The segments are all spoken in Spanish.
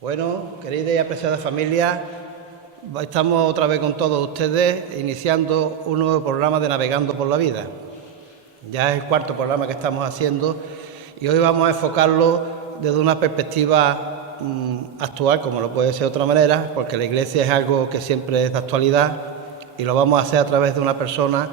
Bueno, querida y apreciada familia, estamos otra vez con todos ustedes iniciando un nuevo programa de Navegando por la Vida. Ya es el cuarto programa que estamos haciendo y hoy vamos a enfocarlo desde una perspectiva actual, como no puede ser de otra manera, porque la Iglesia es algo que siempre es de actualidad y lo vamos a hacer a través de una persona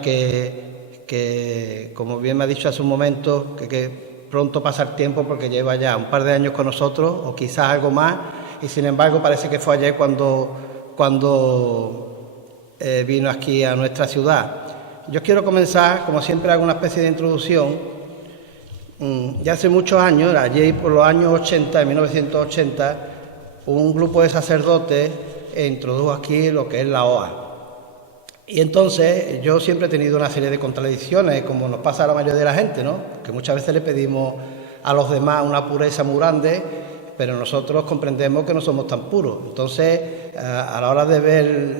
que como bien me ha dicho hace un momento, que pronto pasa el tiempo porque lleva ya un par de años con nosotros o quizás algo más y sin embargo parece que fue ayer cuando vino aquí a nuestra ciudad. Yo quiero comenzar, como siempre hago una especie de introducción. Ya hace muchos años, allí por los años 80, en 1980, un grupo de sacerdotes introdujo aquí lo que es la OA. Y entonces yo siempre he tenido una serie de contradicciones, como nos pasa a la mayoría de la gente, ¿no? Que muchas veces le pedimos a los demás una pureza muy grande, pero nosotros comprendemos que no somos tan puros. Entonces, a la hora de ver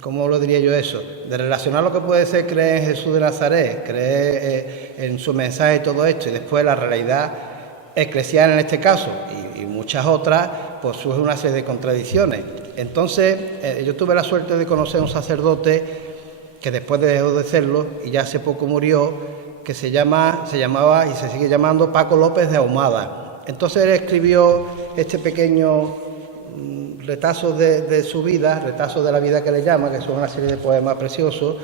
¿cómo lo diría yo eso? De relacionar lo que puede ser creer en Jesús de Nazaret, creer en su mensaje y todo esto, y después la realidad eclesial en este caso, y muchas otras, pues surge una serie de contradicciones. Entonces, yo tuve la suerte de conocer a un sacerdote que después dejó de serlo y ya hace poco murió, que se llamaba y se sigue llamando Paco López de Ahumada. Entonces él escribió este pequeño retazo de su vida, retazo de la vida que le llama, que son una serie de poemas preciosos,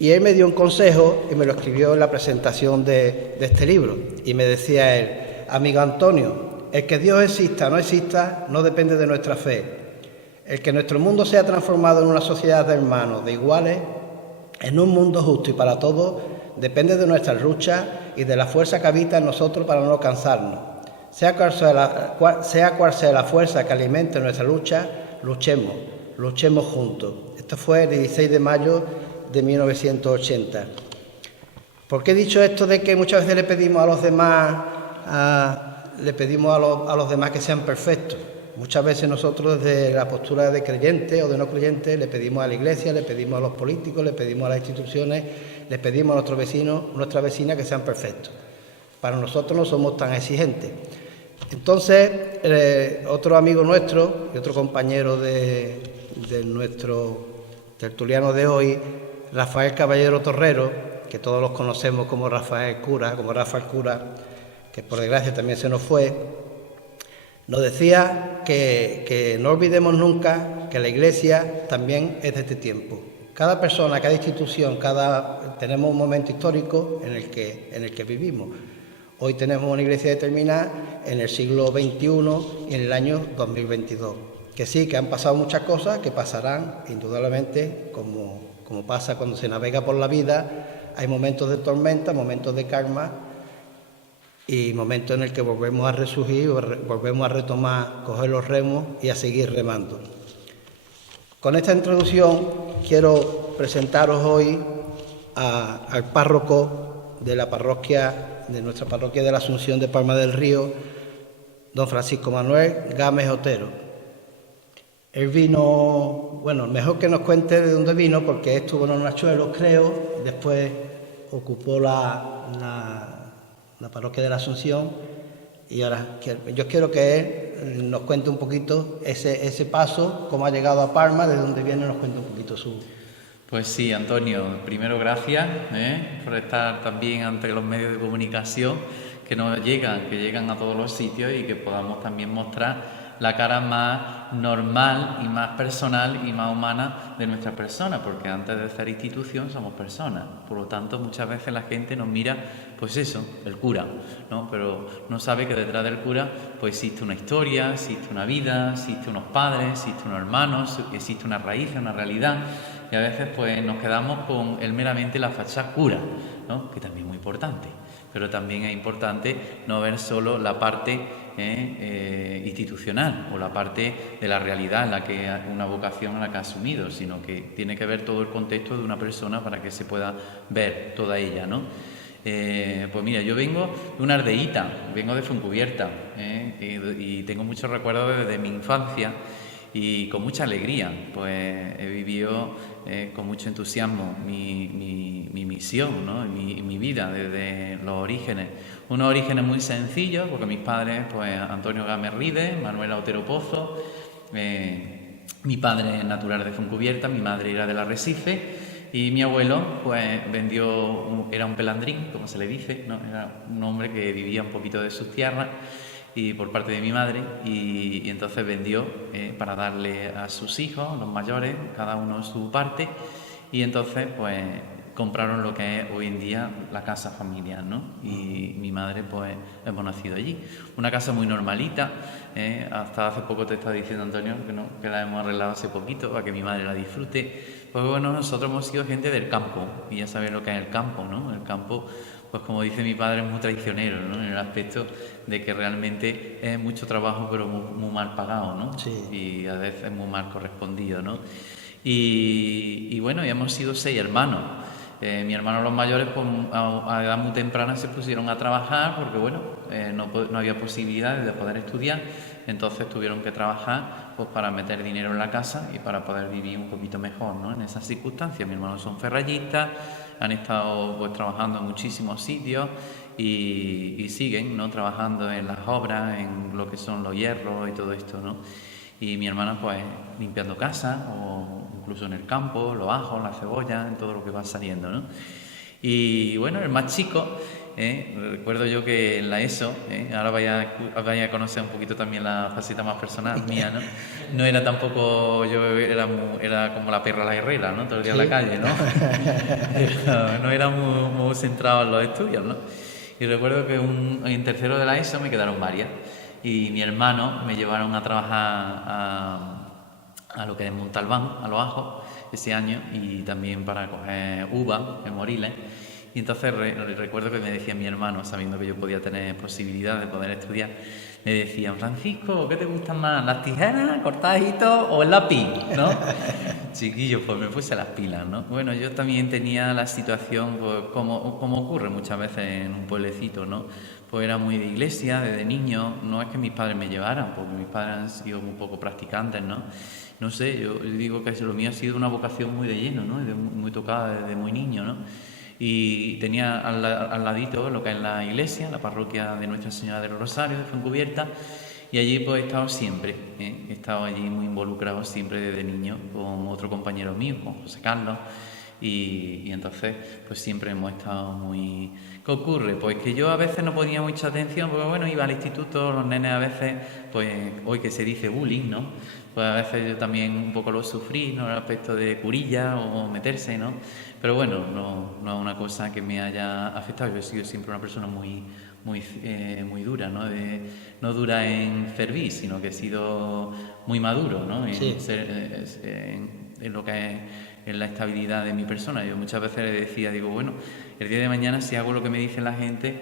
y él me dio un consejo y me lo escribió en la presentación de este libro. Y me decía él: amigo Antonio, el que Dios exista o no exista no depende de nuestra fe. El que nuestro mundo sea transformado en una sociedad de hermanos, de iguales, en un mundo justo y para todos, depende de nuestra lucha y de la fuerza que habita en nosotros para no cansarnos. Sea cual sea la fuerza que alimente nuestra lucha, luchemos juntos. Esto fue el 16 de mayo de 1980. ¿Por qué he dicho esto de que muchas veces le pedimos a los demás, a los demás que sean perfectos? Muchas veces nosotros desde la postura de creyentes o de no creyentes le pedimos a la Iglesia, le pedimos a los políticos, le pedimos a las instituciones, le pedimos a nuestros vecinos, nuestras vecinas que sean perfectos. Para nosotros no somos tan exigentes. Entonces, otro amigo nuestro y otro compañero de nuestro tertuliano de hoy, Rafael Caballero Torrero, que todos los conocemos como Rafael Cura, que por desgracia también se nos fue, nos decía que no olvidemos nunca que la Iglesia también es de este tiempo. Cada persona, cada institución, tenemos un momento histórico en el que vivimos. Hoy tenemos una Iglesia determinada en el siglo XXI y en el año 2022. Que sí, que han pasado muchas cosas, que pasarán indudablemente, como pasa cuando se navega por la vida. Hay momentos de tormenta, momentos de calma y momentos en el que volvemos a resurgir, volvemos a retomar, coger los remos y a seguir remando. Con esta introducción quiero presentaros hoy al párroco de la parroquia, de nuestra parroquia de la Asunción de Palma del Río, don Francisco Manuel Gámez Otero. Él vino, bueno, mejor que nos cuente de dónde vino, porque estuvo en Hornachuelos, creo, después ocupó la parroquia de la Asunción, y ahora yo quiero que él nos cuente un poquito ese paso, cómo ha llegado a Palma, de dónde viene, nos cuente un poquito su... Pues sí, Antonio, primero gracias por estar también ante los medios de comunicación que llegan a todos los sitios y que podamos también mostrar la cara más normal y más personal y más humana de nuestra persona, porque antes de ser institución somos personas. Por lo tanto, muchas veces la gente nos mira, pues eso, el cura, ¿no? Pero no sabe que detrás del cura pues existe una historia, existe una vida, existe unos padres, existe unos hermanos, existe una raíz, una realidad. Y a veces pues nos quedamos con meramente la fachada cura, ¿no? Que también es muy importante. Pero también es importante no ver solo la parte institucional o la parte de la realidad en la que una vocación en la que ha asumido, sino que tiene que ver todo el contexto de una persona para que se pueda ver toda ella, ¿no? Pues mira, yo vengo de una aldeíta, vengo de Fuencubierta, y tengo muchos recuerdos desde mi infancia. y con mucha alegría, pues he vivido con mucho entusiasmo mi misión, ¿no? Mi vida desde los orígenes. Unos orígenes muy sencillos, porque mis padres, pues Antonio Gámez Ride, Manuela Otero Pozo, mi padre es natural de Fontcubierta, mi madre era del Arrecife, y mi abuelo, pues era un pelandrín, como se le dice, ¿no? Era un hombre que vivía un poquito de sus tierras, y por parte de mi madre, y entonces vendió para darle a sus hijos, los mayores, cada uno su parte, y entonces pues compraron lo que es hoy en día la casa familiar, ¿no? Y mi madre, pues hemos nacido allí. Una casa muy normalita, hasta hace poco te estaba diciendo, Antonio, que la hemos arreglado hace poquito para que mi madre la disfrute. Pues bueno, nosotros hemos sido gente del campo, y ya sabéis lo que es el campo, ¿no? El campo, pues como dice mi padre, es muy traicionero, ¿no? En el aspecto de que realmente es mucho trabajo, pero muy mal pagado, ¿no? Sí. Y a veces muy mal correspondido, ¿no? Y bueno, y hemos sido 6 hermanos. Mi hermano, los mayores, pues, a edad muy temprana se pusieron a trabajar porque, bueno, no había posibilidades de poder estudiar, entonces tuvieron que trabajar, pues, para meter dinero en la casa y para poder vivir un poquito mejor, ¿no? En esas circunstancias. Mis hermanos son ferrallistas, han estado, pues, trabajando en muchísimos sitios y siguen, ¿no? Trabajando en las obras, en lo que son los hierros y todo esto, ¿no? Y mi hermana, pues, limpiando casa o incluso en el campo, los ajos, la cebolla, en todo lo que va saliendo, ¿no? Y bueno, el más chico, recuerdo yo que en la ESO, ahora vaya a conocer un poquito también la faceta más personal mía, ¿no? No era tampoco, era como la perra la guerrera, ¿no? Todo el día en la calle, ¿no? No era muy centrado en los estudios, ¿no? Y recuerdo que en tercero de la ESO me quedaron varias. Y mi hermano me llevaron a trabajar a lo que es Montalbán, a los ajos, ese año, y también para coger uva en Moriles. Y entonces recuerdo que me decía mi hermano, sabiendo que yo podía tener posibilidad de poder estudiar, me decían: Francisco, ¿qué te gustan más, las tijeras, cortajitos o el lápiz? ¿No? Chiquillo, pues me puse las pilas, ¿no? Bueno, yo también tenía la situación, pues, como ocurre muchas veces en un pueblecito, ¿no? Pues era muy de iglesia desde niño. No es que mis padres me llevaran, porque mis padres han sido muy poco practicantes, ¿no? No sé, yo digo que lo mío ha sido una vocación muy de lleno, ¿no? Muy tocada desde muy niño, ¿no? Y tenía al ladito lo que es la iglesia, la parroquia de Nuestra Señora del Rosario de Fontcubierta, y allí pues he estado siempre, he estado allí muy involucrado siempre desde niño con otro compañero mío, con José Carlos, y entonces pues siempre hemos estado muy... ¿Qué ocurre? Pues que yo a veces no ponía mucha atención, porque bueno, iba al instituto, los nenes a veces, pues hoy que se dice bullying, ¿no? Pues a veces yo también un poco lo sufrí, ¿no? El aspecto de curilla o meterse, ¿no? Pero bueno, no es una cosa que me haya afectado. Yo he sido siempre una persona muy dura, ¿no? No dura en fervir, sino que he sido muy maduro, ¿no? Sí. En lo que es en la estabilidad de mi persona. Yo muchas veces le decía, digo, bueno, el día de mañana si hago lo que me dice la gente,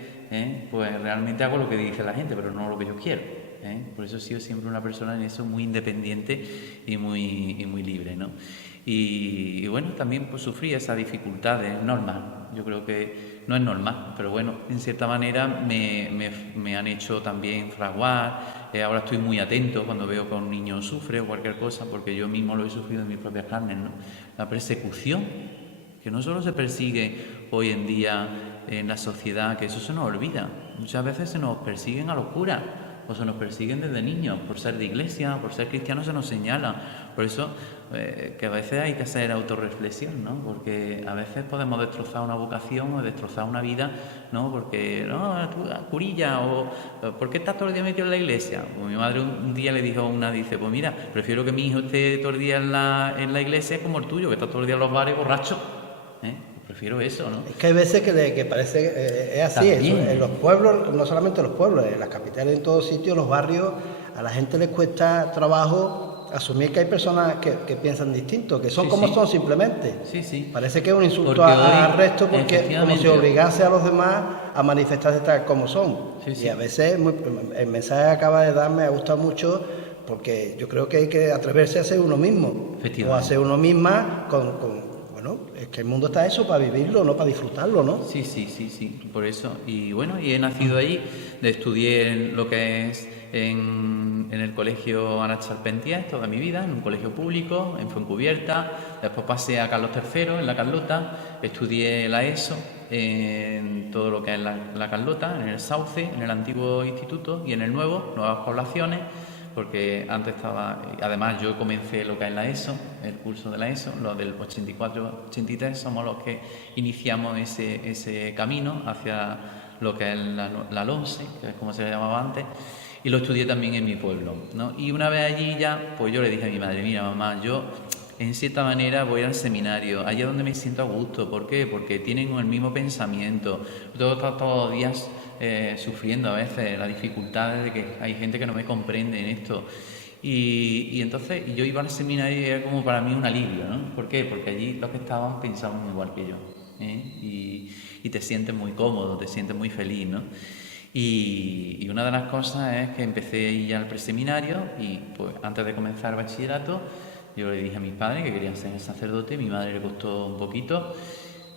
pues realmente hago lo que dice la gente, pero no lo que yo quiero. Por eso he sido siempre una persona en eso muy independiente y muy libre, ¿no? Y bueno, también pues sufrí esa dificultad, es normal. Yo creo que no es normal, pero bueno, en cierta manera me han hecho también fraguar. Ahora estoy muy atento cuando veo que un niño sufre o cualquier cosa, porque yo mismo lo he sufrido en mis propias carnes, ¿no? La persecución, que no solo se persigue hoy en día en la sociedad, que eso se nos olvida. Muchas veces se nos persiguen a los curas, o se nos persiguen desde niños, por ser de iglesia, por ser cristianos se nos señala. Por eso que a veces hay que hacer autorreflexión, ¿no? Porque a veces podemos destrozar una vocación o destrozar una vida, ¿no? Porque, no, tú, curilla, o ¿por qué estás todo el día metido en la iglesia? Pues mi madre un día le dijo dice, pues mira, prefiero que mi hijo esté todo el día en la iglesia como el tuyo, que está todo el día en los bares borracho, Prefiero eso, ¿no? Es que hay veces que parece es así. Eso, en los pueblos, no solamente en los pueblos, en las capitales, en todos sitios, los barrios, a la gente les cuesta trabajo asumir que hay personas que piensan distinto, que son como son simplemente. Sí. Parece que es un insulto al resto, porque como si obligase a los demás a manifestarse tal como son. Sí. Y a veces el mensaje que acaba de dar me ha gustado mucho, porque yo creo que hay que atreverse a ser uno mismo, o a ser uno misma bueno, es que el mundo está eso para vivirlo, no para disfrutarlo, ¿no? Sí, por eso. Y bueno, y he nacido allí, estudié lo que es en el colegio Ana Charpentier toda mi vida, en un colegio público, en Fuencubierta. Después pasé a Carlos III, en la Carlota, estudié la ESO, en todo lo que es la Carlota, en el Sauce, en el antiguo instituto, y en el nuevo, Nuevas Poblaciones, porque antes estaba, además yo comencé lo que es la ESO, el curso de la ESO, los del 84-83 somos los que iniciamos ese camino hacia lo que es la LONSE, que es como se le llamaba antes, y lo estudié también en mi pueblo, ¿no? Y una vez allí ya, pues yo le dije a mi madre, mira mamá, yo en cierta manera voy al seminario, allá donde me siento a gusto. ¿Por qué? Porque tienen el mismo pensamiento. Yo estoy todos los días sufriendo a veces las dificultades de que hay gente que no me comprende en esto. Y entonces yo iba al seminario y era como para mí un alivio, ¿no? ¿Por qué? Porque allí los que estaban pensaban igual que yo, ¿eh? Y te sientes muy cómodo, te sientes muy feliz, ¿no? Y una de las cosas es que empecé a ir al preseminario y pues antes de comenzar el bachillerato yo le dije a mis padres que querían ser sacerdote. Mi madre le costó un poquito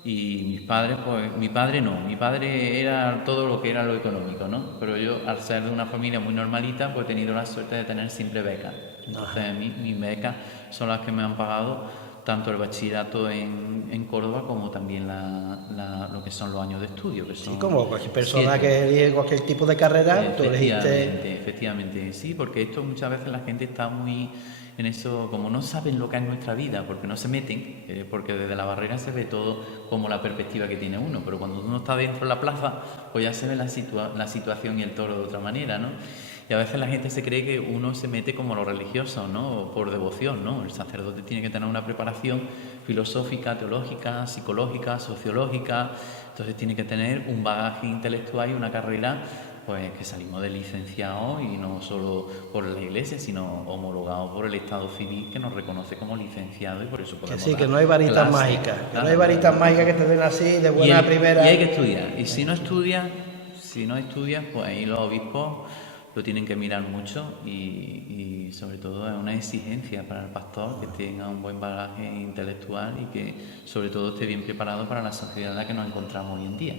y mis padres, pues mi padre no, mi padre era todo lo que era lo económico, ¿no? Pero yo, al ser de una familia muy normalita, pues he tenido la suerte de tener siempre becas. Entonces mis becas son las que me han pagado tanto el bachillerato en Córdoba como también lo que son los años de estudio. Que son Sí, como cualquier persona 7. que elige cualquier tipo de carrera, tú elegiste... Efectivamente, sí, porque esto muchas veces la gente está muy en eso, como no saben lo que es nuestra vida, porque no se meten, porque desde la barrera se ve todo como la perspectiva que tiene uno, pero cuando uno está dentro de la plaza, pues ya se ve la situación y el toro de otra manera, ¿no? Y a veces la gente se cree que uno se mete como los religiosos, ¿no? Por devoción, ¿no? El sacerdote tiene que tener una preparación filosófica, teológica, psicológica, sociológica. Entonces tiene que tener un bagaje intelectual y una carrera, pues que salimos de licenciados, y no solo por la Iglesia, sino homologados por el Estado civil, que nos reconoce como licenciados, y por eso podemos Que sí, que no hay varitas mágicas, que no hay varitas mágicas que te den así de buena primera. Y hay que estudiar. Y si no estudias, pues ahí los obispos lo tienen que mirar mucho, y sobre todo es una exigencia para el pastor que tenga un buen bagaje intelectual y que sobre todo esté bien preparado para la sociedad en la que nos encontramos hoy en día.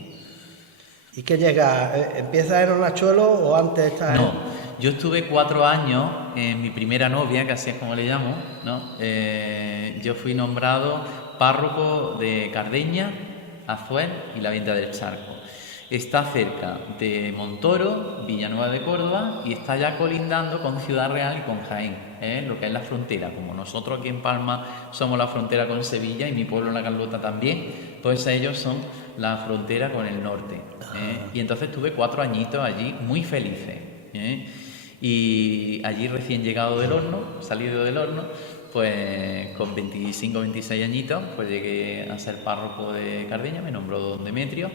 ¿Y qué llega? ¿Empiezas en Hornachuelo o antes estás No, yo estuve 4 años en mi primera novia, que así es como le llamo, ¿no? Yo fui nombrado párroco de Cardeña, Azuel y la Venta del Charco. Está cerca de Montoro, Villanueva de Córdoba, y está ya colindando con Ciudad Real y con Jaén, lo que es la frontera. Como nosotros aquí en Palma somos la frontera con Sevilla y mi pueblo, La Carlota, también, pues ellos son la frontera con el norte. Y entonces tuve 4 añitos allí muy felices. Y allí recién llegado del horno, salido del horno, pues con 25 26 añitos, pues llegué a ser párroco de Cardeña, me nombró don Demetrio.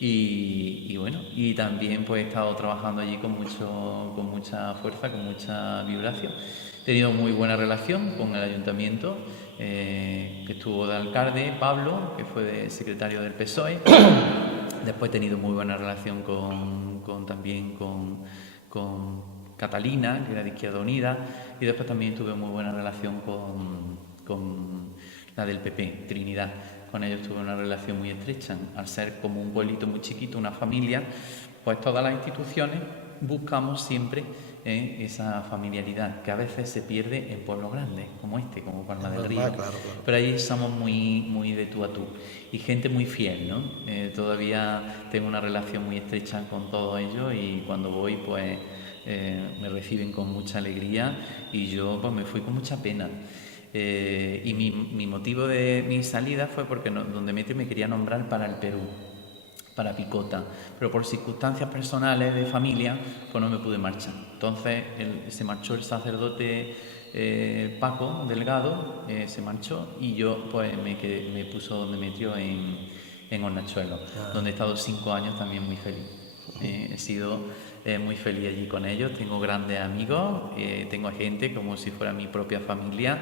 Y bueno, y también pues he estado trabajando allí con mucha fuerza, con mucha vibración. He tenido muy buena relación con el ayuntamiento, que estuvo de alcalde Pablo, que fue secretario del PSOE. Después he tenido muy buena relación también con Catalina, que era de Izquierda Unida, y después también tuve muy buena relación con la del PP, Trinidad. Con ellos tuve una relación muy estrecha. Al ser como un pueblito muy chiquito, una familia, pues todas las instituciones buscamos siempre esa familiaridad, que a veces se pierde en pueblos grandes, como como Palma del Río. Claro. Pero ahí somos muy de tú a tú. Y gente muy fiel, ¿no? Todavía tengo una relación muy estrecha con todos ellos, y cuando voy, pues me reciben con mucha alegría, y yo pues me fui con mucha pena. Y mi motivo de mi salida fue porque don Demetrio me quería nombrar para el Perú, para Picota, pero por circunstancias personales de familia pues no me pude marchar. Entonces se marchó el sacerdote Paco Delgado, se marchó, y yo pues me puso don Demetrio en Hornachuelo, donde he estado 5 años también muy feliz. He sido muy feliz allí con ellos, tengo grandes amigos, tengo gente como si fuera mi propia familia,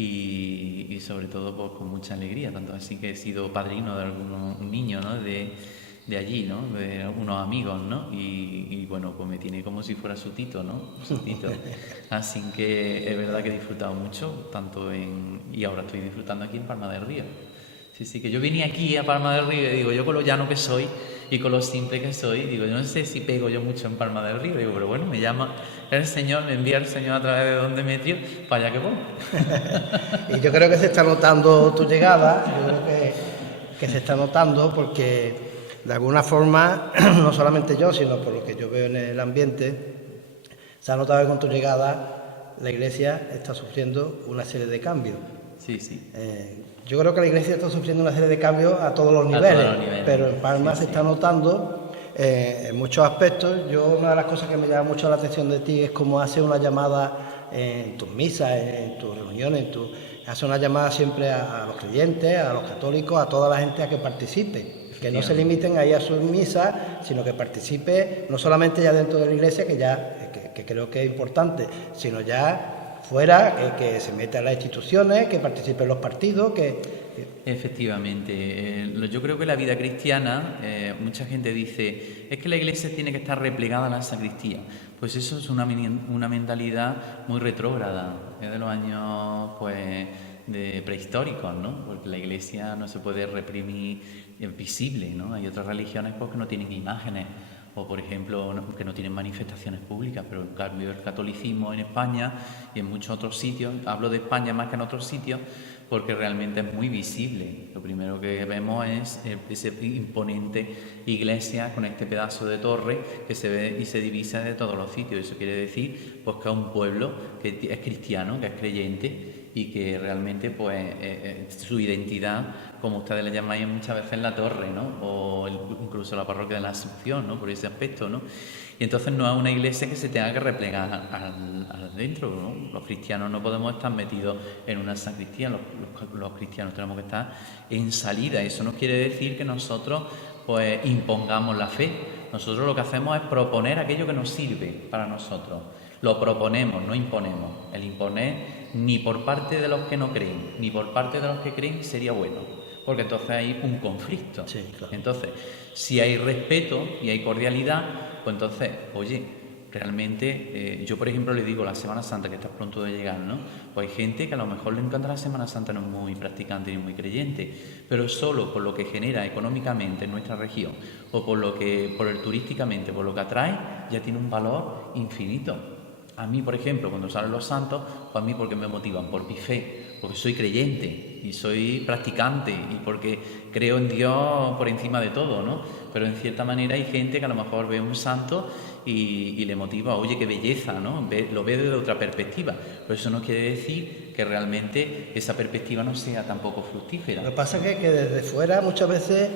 y sobre todo pues, con mucha alegría, tanto así que he sido padrino de algunos niños, ¿no? de allí, ¿no? De unos amigos, ¿no? Y bueno, pues me tiene como si fuera su tito, ¿no? Su tito. Así que es verdad que he disfrutado mucho, y ahora estoy disfrutando aquí en Palma del Río. Sí, que yo vine aquí a Palma del Río y digo, yo con lo llano que soy, y con lo simple que soy, digo, yo no sé si pego yo mucho en Palma del Río, digo, pero bueno, me llama el Señor, me envía el Señor a través de Don Demetrio, para allá que voy. Y yo creo que se está notando tu llegada, yo creo que se está notando porque de alguna forma, no solamente yo, sino por lo que yo veo en el ambiente, se ha notado que con tu llegada la Iglesia está sufriendo una serie de cambios. Sí, sí. Yo creo que la Iglesia está sufriendo una serie de cambios a todos los niveles, pero en Palma se está notando en muchos aspectos. Una de las cosas que me llama mucho la atención de ti es cómo haces una llamada en tus misas, en tus reuniones, haces una llamada siempre a los creyentes, a los católicos, a toda la gente a que participe. Que no se limiten ahí a sus misas, sino que participe no solamente ya dentro de la Iglesia, que creo que es importante, sino ya fuera, que se meta en las instituciones, que participe en los partidos, Efectivamente, yo creo que la vida cristiana, mucha gente dice, es que la Iglesia tiene que estar replegada a la sacristía. Pues eso es una mentalidad muy retrógrada, es de los años de prehistóricos, ¿no? Porque la Iglesia no se puede reprimir visible, ¿no? Hay otras religiones que no tienen imágenes, o por ejemplo que no tienen manifestaciones públicas, pero en cambio el catolicismo en España y en muchos otros sitios, hablo de España más que en otros sitios, porque realmente es muy visible. Lo primero que vemos es esa imponente iglesia con este pedazo de torre que se ve y se divisa de todos los sitios. Eso quiere decir pues, que es un pueblo que es cristiano, que es creyente y que realmente su identidad, como ustedes le llamáis muchas veces, la torre, ¿no? O incluso la parroquia de la Asunción, ¿no? Por ese aspecto, ¿no? Y entonces no es una iglesia que se tenga que replegar al dentro, ¿no? Los cristianos no podemos estar metidos en una sacristía, los cristianos tenemos que estar en salida. Eso no quiere decir que nosotros pues impongamos la fe. Nosotros lo que hacemos es proponer aquello que nos sirve para nosotros. Lo proponemos, no imponemos. El imponer ni por parte de los que no creen, ni por parte de los que creen sería bueno, porque entonces hay un conflicto. Sí, claro. Entonces, si hay respeto y hay cordialidad, pues entonces, oye, realmente, yo por ejemplo le digo la Semana Santa, que está pronto de llegar, ¿no? Pues hay gente que a lo mejor le encanta la Semana Santa, no es muy practicante ni muy creyente, pero solo por lo que genera económicamente en nuestra región, o turísticamente, por lo que atrae, ya tiene un valor infinito. A mí, por ejemplo, cuando salen los santos, pues a mí porque me motivan, por mi fe, porque soy creyente y soy practicante y porque creo en Dios por encima de todo, ¿no? Pero en cierta manera hay gente que a lo mejor ve un santo y le motiva, oye, qué belleza, ¿no? Lo ve desde otra perspectiva. Pero eso no quiere decir que realmente esa perspectiva no sea tampoco fructífera. Lo que pasa es que desde fuera muchas veces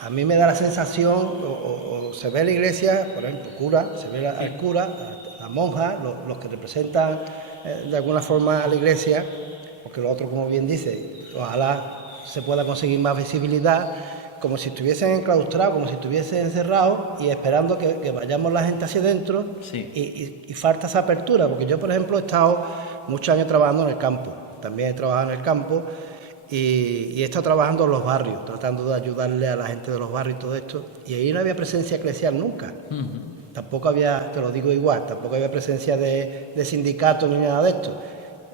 a mí me da la sensación, o se ve la iglesia, por ejemplo, se ve al cura, las monjas, los que representan de alguna forma a la iglesia, porque lo otro, como bien dice, ojalá se pueda conseguir más visibilidad, como si estuviesen enclaustrados, como si estuviesen encerrados y esperando que vayamos la gente hacia adentro. Sí. Y falta esa apertura, porque yo, por ejemplo, he estado muchos años trabajando en el campo, también he trabajado en el campo y he estado trabajando en los barrios, tratando de ayudarle a la gente de los barrios y todo esto, y ahí no había presencia eclesial nunca. Tampoco había, te lo digo igual, tampoco había presencia de sindicatos ni nada de esto.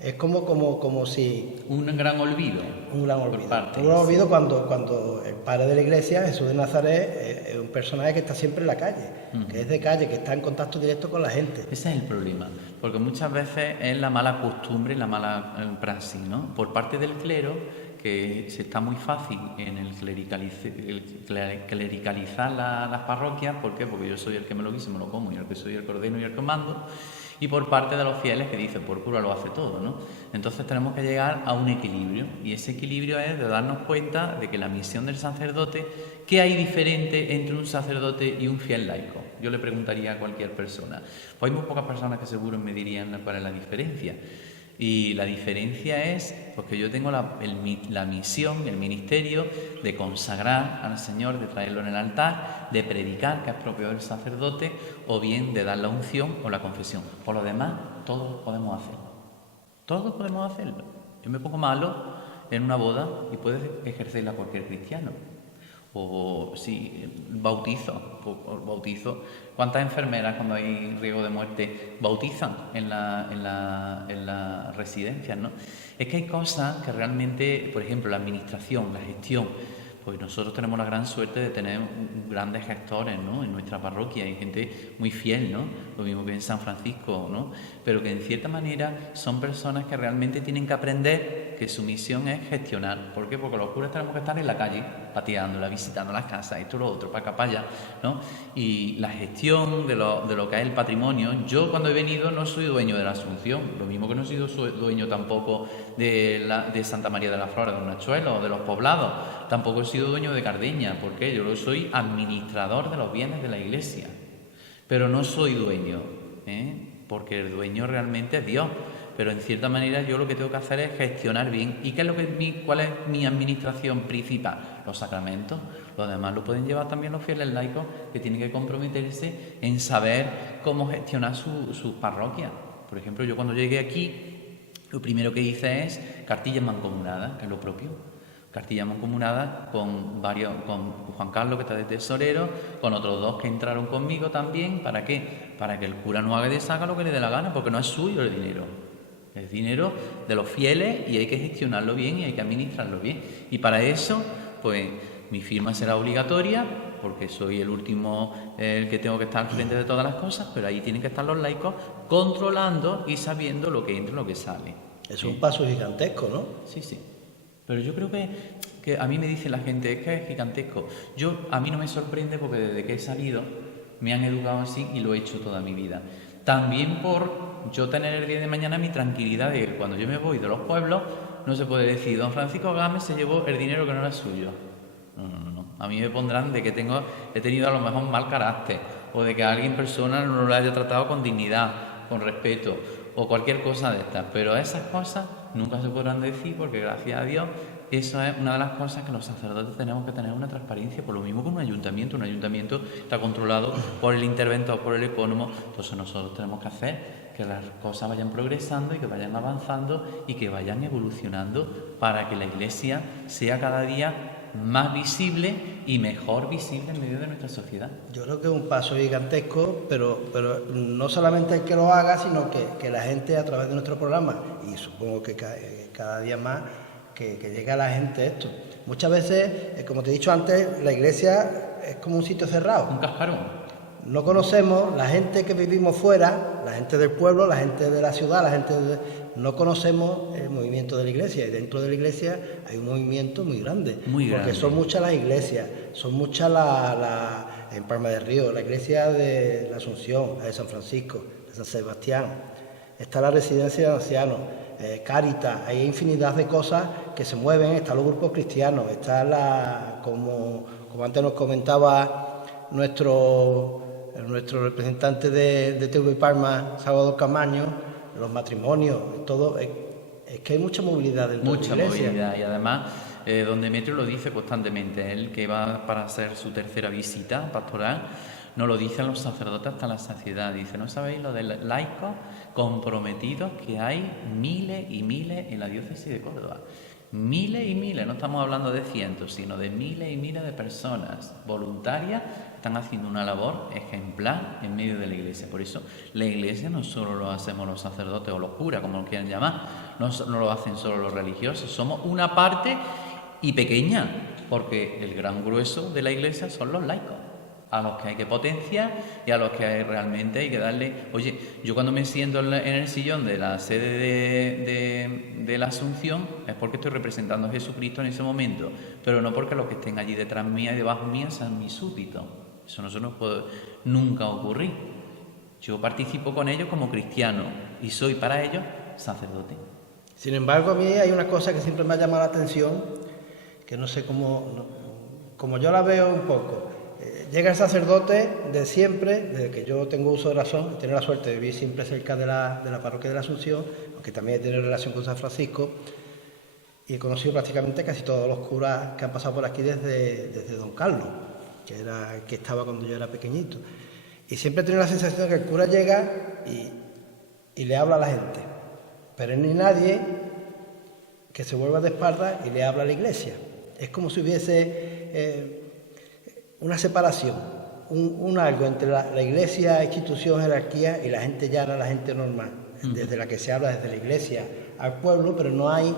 Es como si... Un gran olvido. Un gran olvido cuando el padre de la iglesia, Jesús de Nazaret, es un personaje que está siempre en la calle, que es de calle, que está en contacto directo con la gente. Ese es el problema, porque muchas veces es la mala costumbre, la mala praxis, ¿no? Por parte del clero, que se está muy fácil en el clericalizar las parroquias. ¿Por qué? Porque yo soy el que me lo guiso, me lo como, y el que soy el que ordeno y el que mando. Y por parte de los fieles que dicen, por cura lo hace todo, ¿no? Entonces tenemos que llegar a un equilibrio, y ese equilibrio es de darnos cuenta de que la misión del sacerdote, ¿qué hay diferente entre un sacerdote y un fiel laico? Yo le preguntaría a cualquier persona. Pues hay muy pocas personas que seguro me dirían cuál es la diferencia. Y la diferencia es porque yo tengo la misión, el ministerio de consagrar al Señor, de traerlo en el altar, de predicar, que es propio del sacerdote, o bien de dar la unción o la confesión. Por lo demás, todos podemos hacerlo. Todos podemos hacerlo. Yo me pongo malo en una boda y puede ejercerla cualquier cristiano. O si bautizo. ¿Cuántas enfermeras cuando hay riesgo de muerte bautizan en las residencias, ¿no? Es que hay cosas que realmente, por ejemplo, la administración, la gestión, pues nosotros tenemos la gran suerte de tener grandes gestores, ¿no?, en nuestra parroquia, hay gente muy fiel, ¿no?, lo mismo que en San Francisco, ¿no?, pero que en cierta manera son personas que realmente tienen que aprender que su misión es gestionar. ¿Por qué? Porque los curas tenemos que estar en la calle, pateándola, visitando las casas, esto, lo otro, para acá, para allá, ¿no? Y la gestión de lo que es el patrimonio, yo cuando he venido no soy dueño de la Asunción, lo mismo que no soy dueño tampoco de Santa María de las Flores, de los Nachuelos, de los Poblados, tampoco he sido dueño de Cardeña, porque yo soy administrador de los bienes de la Iglesia, pero no soy dueño, porque el dueño realmente es Dios. Pero en cierta manera yo lo que tengo que hacer es gestionar bien. ¿Y cuál es mi administración principal? Los sacramentos. Los demás lo pueden llevar también los fieles laicos, que tienen que comprometerse en saber cómo gestionar sus parroquias. Por ejemplo, yo cuando llegué aquí, lo primero que hice es cartillas mancomunadas, que es lo propio. Cartillas mancomunadas con Juan Carlos, que está de tesorero, con otros dos que entraron conmigo también. ¿Para qué? Para que el cura no haga y deshaga lo que le dé la gana, porque no es suyo el dinero. Es dinero de los fieles y hay que gestionarlo bien y hay que administrarlo bien. Y para eso, pues mi firma será obligatoria, porque soy el último, el que tengo que estar al frente de todas las cosas, pero ahí tienen que estar los laicos controlando y sabiendo lo que entra y lo que sale. Es un paso gigantesco, ¿no? Sí, sí. Pero yo creo que a mí me dice la gente, es que es gigantesco. A mí no me sorprende porque desde que he salido me han educado así y lo he hecho toda mi vida. También por yo tener el día de mañana mi tranquilidad de que cuando yo me voy de los pueblos no se puede decir, don Francisco Gámez se llevó el dinero que no era suyo. No. A mí me pondrán de que he tenido a lo mejor mal carácter, o de que a alguien persona no lo haya tratado con dignidad, con respeto, o cualquier cosa de estas. Pero esas cosas nunca se podrán decir porque, gracias a Dios, eso es una de las cosas que los sacerdotes tenemos que tener, una transparencia, por lo mismo que un ayuntamiento. Un ayuntamiento está controlado por el interventor, por el epónimo. Entonces nosotros tenemos que hacer que las cosas vayan progresando y que vayan avanzando y que vayan evolucionando para que la Iglesia sea cada día más visible y mejor visible en medio de nuestra sociedad. Yo creo que es un paso gigantesco, pero no solamente el que lo haga, sino que la gente a través de nuestro programa, y supongo que cada día más, que llegue a la gente esto. Muchas veces, como te he dicho antes, la iglesia es como un sitio cerrado. Un cascarón. No conocemos, la gente que vivimos fuera, la gente del pueblo, la gente de la ciudad, no conocemos el movimiento de la iglesia, y dentro de la iglesia hay un movimiento muy grande. Porque son muchas las iglesias, son muchas en Palma del Río, la iglesia de la Asunción, la de San Francisco, de San Sebastián, está la residencia de ancianos, Cáritas, hay infinidad de cosas que se mueven, están los grupos cristianos, está como antes nos comentaba nuestro representante de TV Palma, Salvador Camaño, los matrimonios, todo, es que hay mucha movilidad dentro de la iglesia. Mucha movilidad, y además, don Demetrio lo dice constantemente, él que va para hacer su tercera visita pastoral, nos lo dicen los sacerdotes hasta la saciedad, dice, ¿no sabéis lo de laicos comprometidos que hay miles y miles en la diócesis de Córdoba? Miles y miles, no estamos hablando de cientos, sino de miles y miles de personas voluntarias están haciendo una labor ejemplar en medio de la iglesia. Por eso la iglesia no solo lo hacemos los sacerdotes o los curas, como lo quieran llamar, no lo hacen solo los religiosos, somos una parte y pequeña, porque el gran grueso de la iglesia son los laicos, a los que hay que potenciar y a los que realmente hay que darle... Oye, yo cuando me siento en el sillón de la sede de la Asunción es porque estoy representando a Jesucristo en ese momento, pero no porque los que estén allí detrás mía y debajo mía sean mis súbditos. Eso no se nos puede nunca ocurrir. Yo participo con ellos como cristiano y soy para ellos sacerdote. Sin embargo, a mí hay una cosa que siempre me ha llamado la atención, que no sé cómo yo la veo un poco. Llega el sacerdote de siempre, desde que yo tengo uso de razón, tengo la suerte de vivir siempre cerca de la parroquia de la Asunción, aunque también he tenido relación con San Francisco, y he conocido prácticamente casi todos los curas que han pasado por aquí desde don Carlos, que era el que estaba cuando yo era pequeñito. Y siempre he tenido la sensación de que el cura llega y le habla a la gente, pero no hay nadie que se vuelva de espaldas y le habla a la iglesia. Es como si hubiese una separación, un algo entre la iglesia, institución, jerarquía y la gente llana, la gente normal, desde la que se habla desde la iglesia al pueblo, pero no hay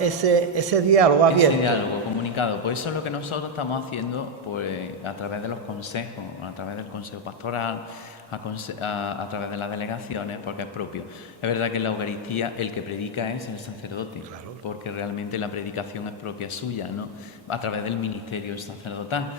ese diálogo abierto. Ese diálogo, comunicado. Pues eso es lo que nosotros estamos haciendo pues, a través de los consejos, a través del consejo pastoral, a través de las delegaciones, porque es propio. Es verdad que en la Eucaristía el que predica es el sacerdote, claro, porque realmente la predicación es propia suya, ¿no? A través del ministerio sacerdotal.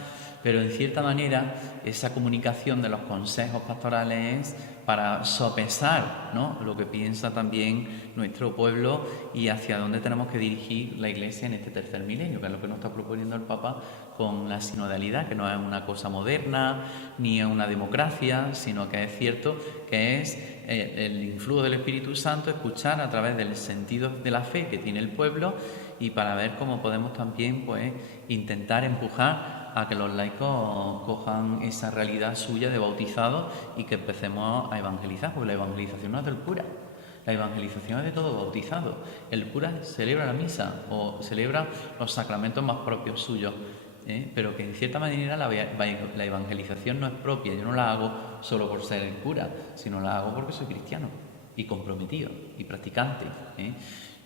Pero en cierta manera esa comunicación de los consejos pastorales es para sopesar, ¿no?, lo que piensa también nuestro pueblo y hacia dónde tenemos que dirigir la Iglesia en este tercer milenio, que es lo que nos está proponiendo el Papa con la sinodalidad, que no es una cosa moderna ni es una democracia, sino que es cierto que es el influjo del Espíritu Santo, escuchar a través del sentido de la fe que tiene el pueblo y para ver cómo podemos también pues intentar empujar a que los laicos cojan esa realidad suya de bautizados y que empecemos a evangelizar, porque la evangelización no es del cura, la evangelización es de todo bautizado. El cura celebra la misa o celebra los sacramentos más propios suyos, pero que en cierta manera la evangelización no es propia. Yo no la hago solo por ser el cura, sino la hago porque soy cristiano y comprometido y practicante.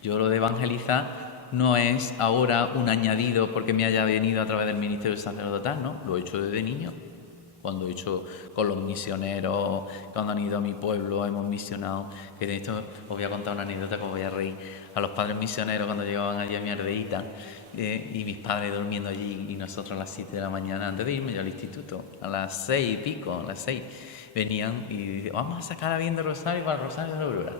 Yo lo de evangelizar no es ahora un añadido porque me haya venido a través del ministerio sacerdotal, ¿no? Lo he hecho desde niño. Cuando he hecho con los misioneros, cuando han ido a mi pueblo, hemos misionado. Que de esto os voy a contar una anécdota que os voy a reír. A los padres misioneros cuando llegaban allí a mi aldeíta y mis padres durmiendo allí y nosotros a las 7 de la mañana, antes de irme yo al instituto, a las 6 y pico, a las 6, venían y decían, vamos a sacar a bien de Rosario para el Rosario de la Aurora.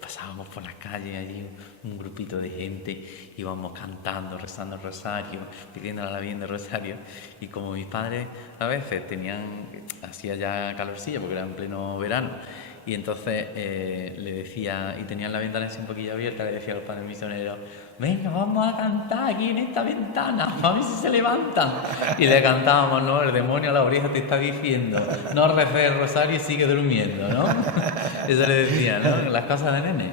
Pasábamos por las calles allí, un grupito de gente, íbamos cantando, rezando el rosario, pidiéndole a la Virgen de Rosario. Y como mis padres a veces hacía ya calorcilla porque era en pleno verano, y entonces le decía, y tenían la ventana así un poquillo abierta, le decía a los padres misioneros, venga, vamos a cantar aquí en esta ventana, a ver si se levantan. Y le cantábamos, ¿no? El demonio a la oreja te está diciendo, no reces el rosario y sigue durmiendo, ¿no? Eso le decía, ¿no? Las cosas de nene.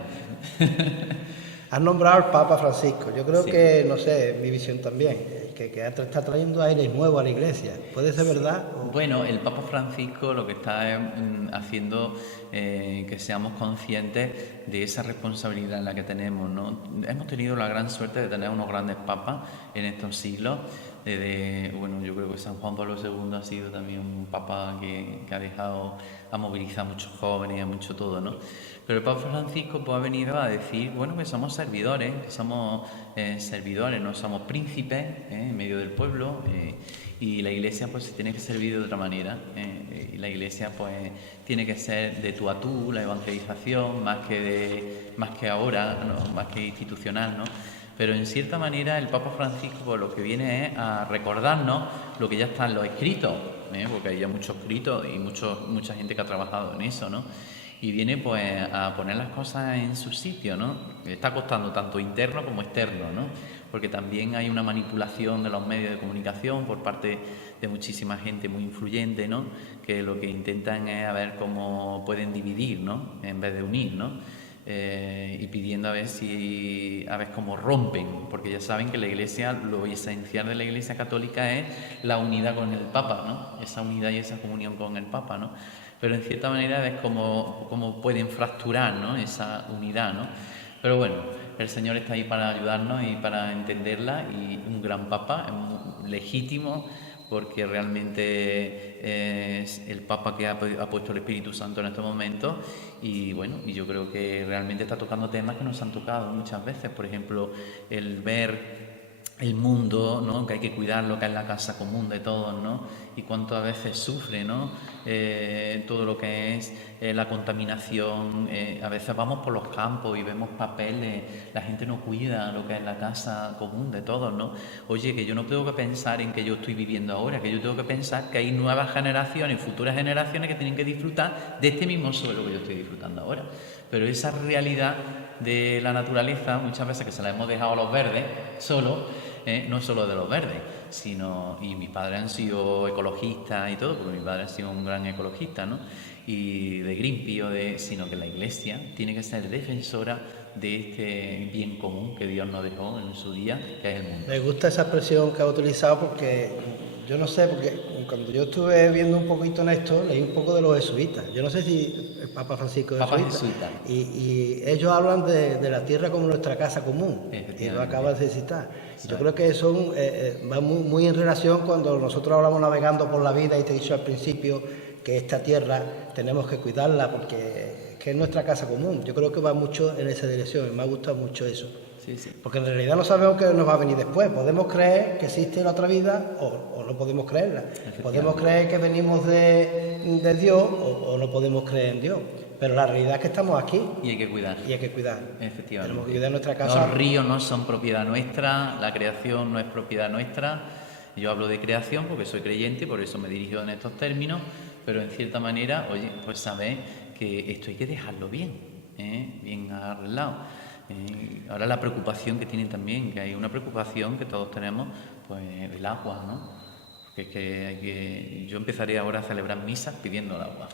Has nombrado al Papa Francisco. Yo creo Sí. que, no sé, mi visión también, que está trayendo aire nuevo a la Iglesia. ¿Puede ser verdad? Bueno, el Papa Francisco lo que está haciendo que seamos conscientes de esa responsabilidad en la que tenemos, ¿no? Hemos tenido la gran suerte de tener unos grandes papas en estos siglos. Bueno, yo creo que San Juan Pablo II ha sido también un papa que ha movilizado a muchos jóvenes, a mucho todo, ¿no? Pero el Papa Francisco pues, ha venido a decir, bueno, que somos servidores, no somos príncipes en medio del pueblo, y la Iglesia pues se tiene que servir de otra manera, y la Iglesia pues tiene que ser de tú a tú, la evangelización, más que ahora, ¿no? Más que institucional, ¿no? Pero en cierta manera el Papa Francisco pues, lo que viene es a recordarnos lo que ya está en los escritos, porque hay ya muchos escritos y mucha gente que ha trabajado en eso, ¿no? Y viene pues a poner las cosas en su sitio, ¿no? Está costando tanto interno como externo, ¿no? Porque también hay una manipulación de los medios de comunicación por parte de muchísima gente muy influyente, ¿no? Que lo que intentan es a ver cómo pueden dividir, ¿no? En vez de unir, ¿no? Y pidiendo a ver cómo rompen, porque ya saben que la Iglesia, lo esencial de la Iglesia católica es la unidad con el Papa, ¿no? Esa unidad y esa comunión con el Papa, ¿no? Pero en cierta manera ves cómo pueden fracturar, ¿no? Esa unidad, ¿no? Pero bueno, el Señor está ahí para ayudarnos y para entenderla, y un gran Papa, legítimo, porque realmente es el Papa que ha puesto el Espíritu Santo en estos momentos, y bueno, y yo creo que realmente está tocando temas que nos han tocado muchas veces, por ejemplo, el ver el mundo, ¿no? Que hay que cuidarlo, que es la casa común de todos, ¿no? Y cuánto a veces sufre, ¿no? Todo lo que es la contaminación. A veces vamos por los campos y vemos papeles, la gente no cuida lo que es la casa común de todos, ¿no? Oye, que yo no tengo que pensar en que yo estoy viviendo ahora, que yo tengo que pensar que hay nuevas generaciones, futuras generaciones que tienen que disfrutar de este mismo suelo que yo estoy disfrutando ahora. Pero esa realidad de la naturaleza, muchas veces que se la hemos dejado a los verdes solo, no solo de los verdes, y mis padres han sido ecologistas y todo, porque mi padre ha sido un gran ecologista, ¿no? Y de Greenpeace, sino que la Iglesia tiene que ser defensora de este bien común que Dios nos dejó en su día, que es el mundo. Me gusta esa expresión que ha utilizado porque yo no sé, porque cuando yo estuve viendo un poquito en esto, leí un poco de los jesuitas. Yo no sé si el Papa Francisco es jesuita. Y ellos hablan de la tierra como nuestra casa común. Y lo acabas de citar. Yo creo que eso va muy en relación cuando nosotros hablamos navegando por la vida y te he dicho al principio que esta tierra tenemos que cuidarla porque es nuestra casa común. Yo creo que va mucho en esa dirección y me ha gustado mucho eso. Sí, sí. Porque en realidad no sabemos qué nos va a venir después. Podemos creer que existe la otra vida o no podemos creerla. Podemos creer que venimos de Dios o no podemos creer en Dios. Pero la realidad es que estamos aquí. Y hay que cuidar. Y hay que cuidar. Efectivamente. Tenemos que cuidar nuestra casa. Los ríos no son propiedad nuestra, la creación no es propiedad nuestra. Yo hablo de creación porque soy creyente, por eso me dirijo en estos términos, pero en cierta manera, oye, pues sabéis que esto hay que dejarlo bien, bien arreglado. Ahora la preocupación que tienen también, que hay una preocupación que todos tenemos, pues del agua, ¿no? Porque es que yo empezaré ahora a celebrar misas pidiendo el agua.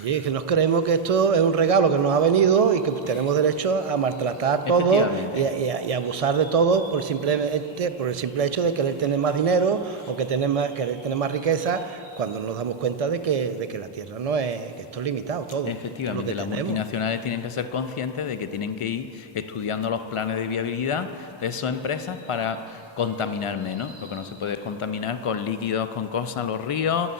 Sí, es que nos creemos que esto es un regalo que nos ha venido y que tenemos derecho a maltratar todo y abusar de todo por el simple hecho de querer tener más dinero o querer tener más riqueza, cuando nos damos cuenta de que la tierra no es, que esto es limitado todo. Efectivamente, las multinacionales tienen que ser conscientes de que tienen que ir estudiando los planes de viabilidad de esas empresas para contaminar menos. Lo que no se puede es contaminar con líquidos, con cosas, los ríos,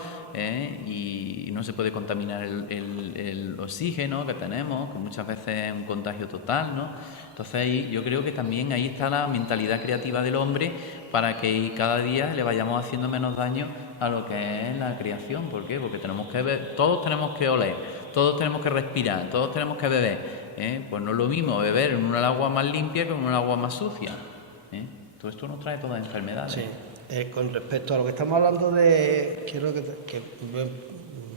y no se puede contaminar el oxígeno que tenemos, que muchas veces es un contagio total, ¿no? Entonces yo creo que también ahí está la mentalidad creativa del hombre para que cada día le vayamos haciendo menos daño a lo que es la creación. ¿Por qué? Porque tenemos que ver, todos tenemos que oler, todos tenemos que respirar, todos tenemos que beber. Pues no es lo mismo beber en un agua más limpia que en un agua más sucia. Todo esto nos trae todas enfermedades. Sí. Con respecto a lo que estamos hablando quiero que ver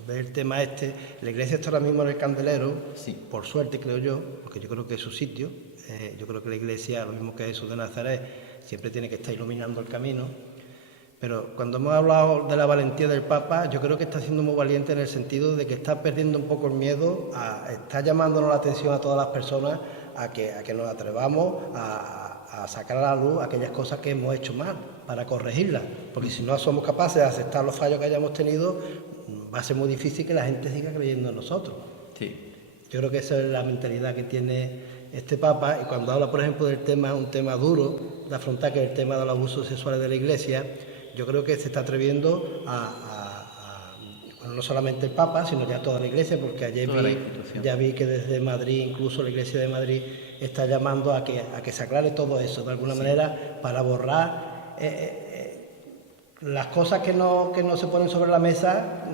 el tema la iglesia está ahora mismo en el Candelero, sí. Por suerte creo yo, porque yo creo que es su sitio. Yo creo que la iglesia, lo mismo que Jesús de Nazaret, siempre tiene que estar iluminando el camino. Pero cuando hemos hablado de la valentía del Papa, yo creo que está siendo muy valiente en el sentido de que está perdiendo un poco el miedo, está llamándonos la atención a todas las personas a que nos atrevamos a sacar a la luz aquellas cosas que hemos hecho mal, para corregirlas, porque si no somos capaces de aceptar los fallos que hayamos tenido, va a ser muy difícil que la gente siga creyendo en nosotros. Sí. Yo creo que esa es la mentalidad que tiene este Papa, y cuando habla, por ejemplo, del tema, un tema duro de afrontar, que es el tema de los abusos sexuales de la Iglesia, yo creo que se está atreviendo no solamente el Papa, sino ya toda la Iglesia, porque ayer ya vi que desde Madrid, incluso la Iglesia de Madrid, está llamando a que se aclare todo eso, de alguna manera, para borrar las cosas que no se ponen sobre la mesa,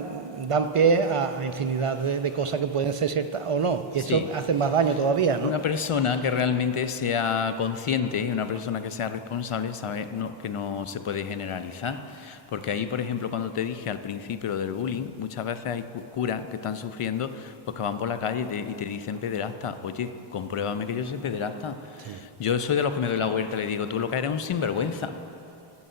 dan pie a infinidad de cosas que pueden ser ciertas o no, y eso hace más daño todavía, ¿no? Una persona que realmente sea consciente, una persona que sea responsable, sabe que no se puede generalizar. Porque ahí, por ejemplo, cuando te dije al principio lo del bullying, muchas veces hay curas que están sufriendo, pues que van por la calle y te dicen pederasta. Oye, compruébame que yo soy pederasta. Sí. Yo soy de los que me doy la vuelta y le digo, tú lo que eres es un sinvergüenza.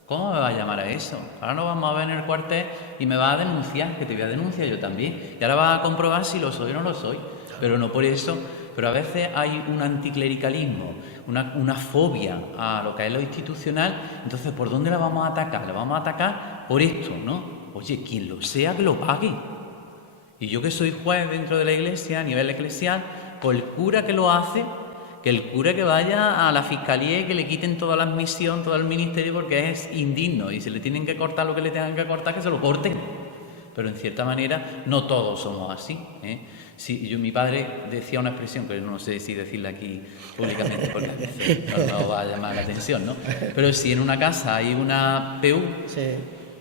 ¿Cómo me vas a llamar a eso? Ahora nos vamos a ver en el cuartel y me vas a denunciar, que te voy a denunciar yo también. Y ahora vas a comprobar si lo soy o no lo soy. Pero no por eso. Pero a veces hay un anticlericalismo, una fobia a lo que es lo institucional. Entonces, ¿por dónde la vamos a atacar? La vamos a atacar por esto, ¿no? Oye, quien lo sea, que lo pague. Y yo que soy juez dentro de la iglesia, a nivel eclesial, pues el cura que lo hace, que el cura que vaya a la fiscalía y que le quiten toda la admisión, todo el ministerio, porque es indigno. Y si le tienen que cortar lo que le tengan que cortar, que se lo corten. Pero en cierta manera no todos somos así, Sí, mi padre decía una expresión que no sé si decirla aquí públicamente porque no va a llamar la atención, ¿no? Pero si en una casa hay una PU,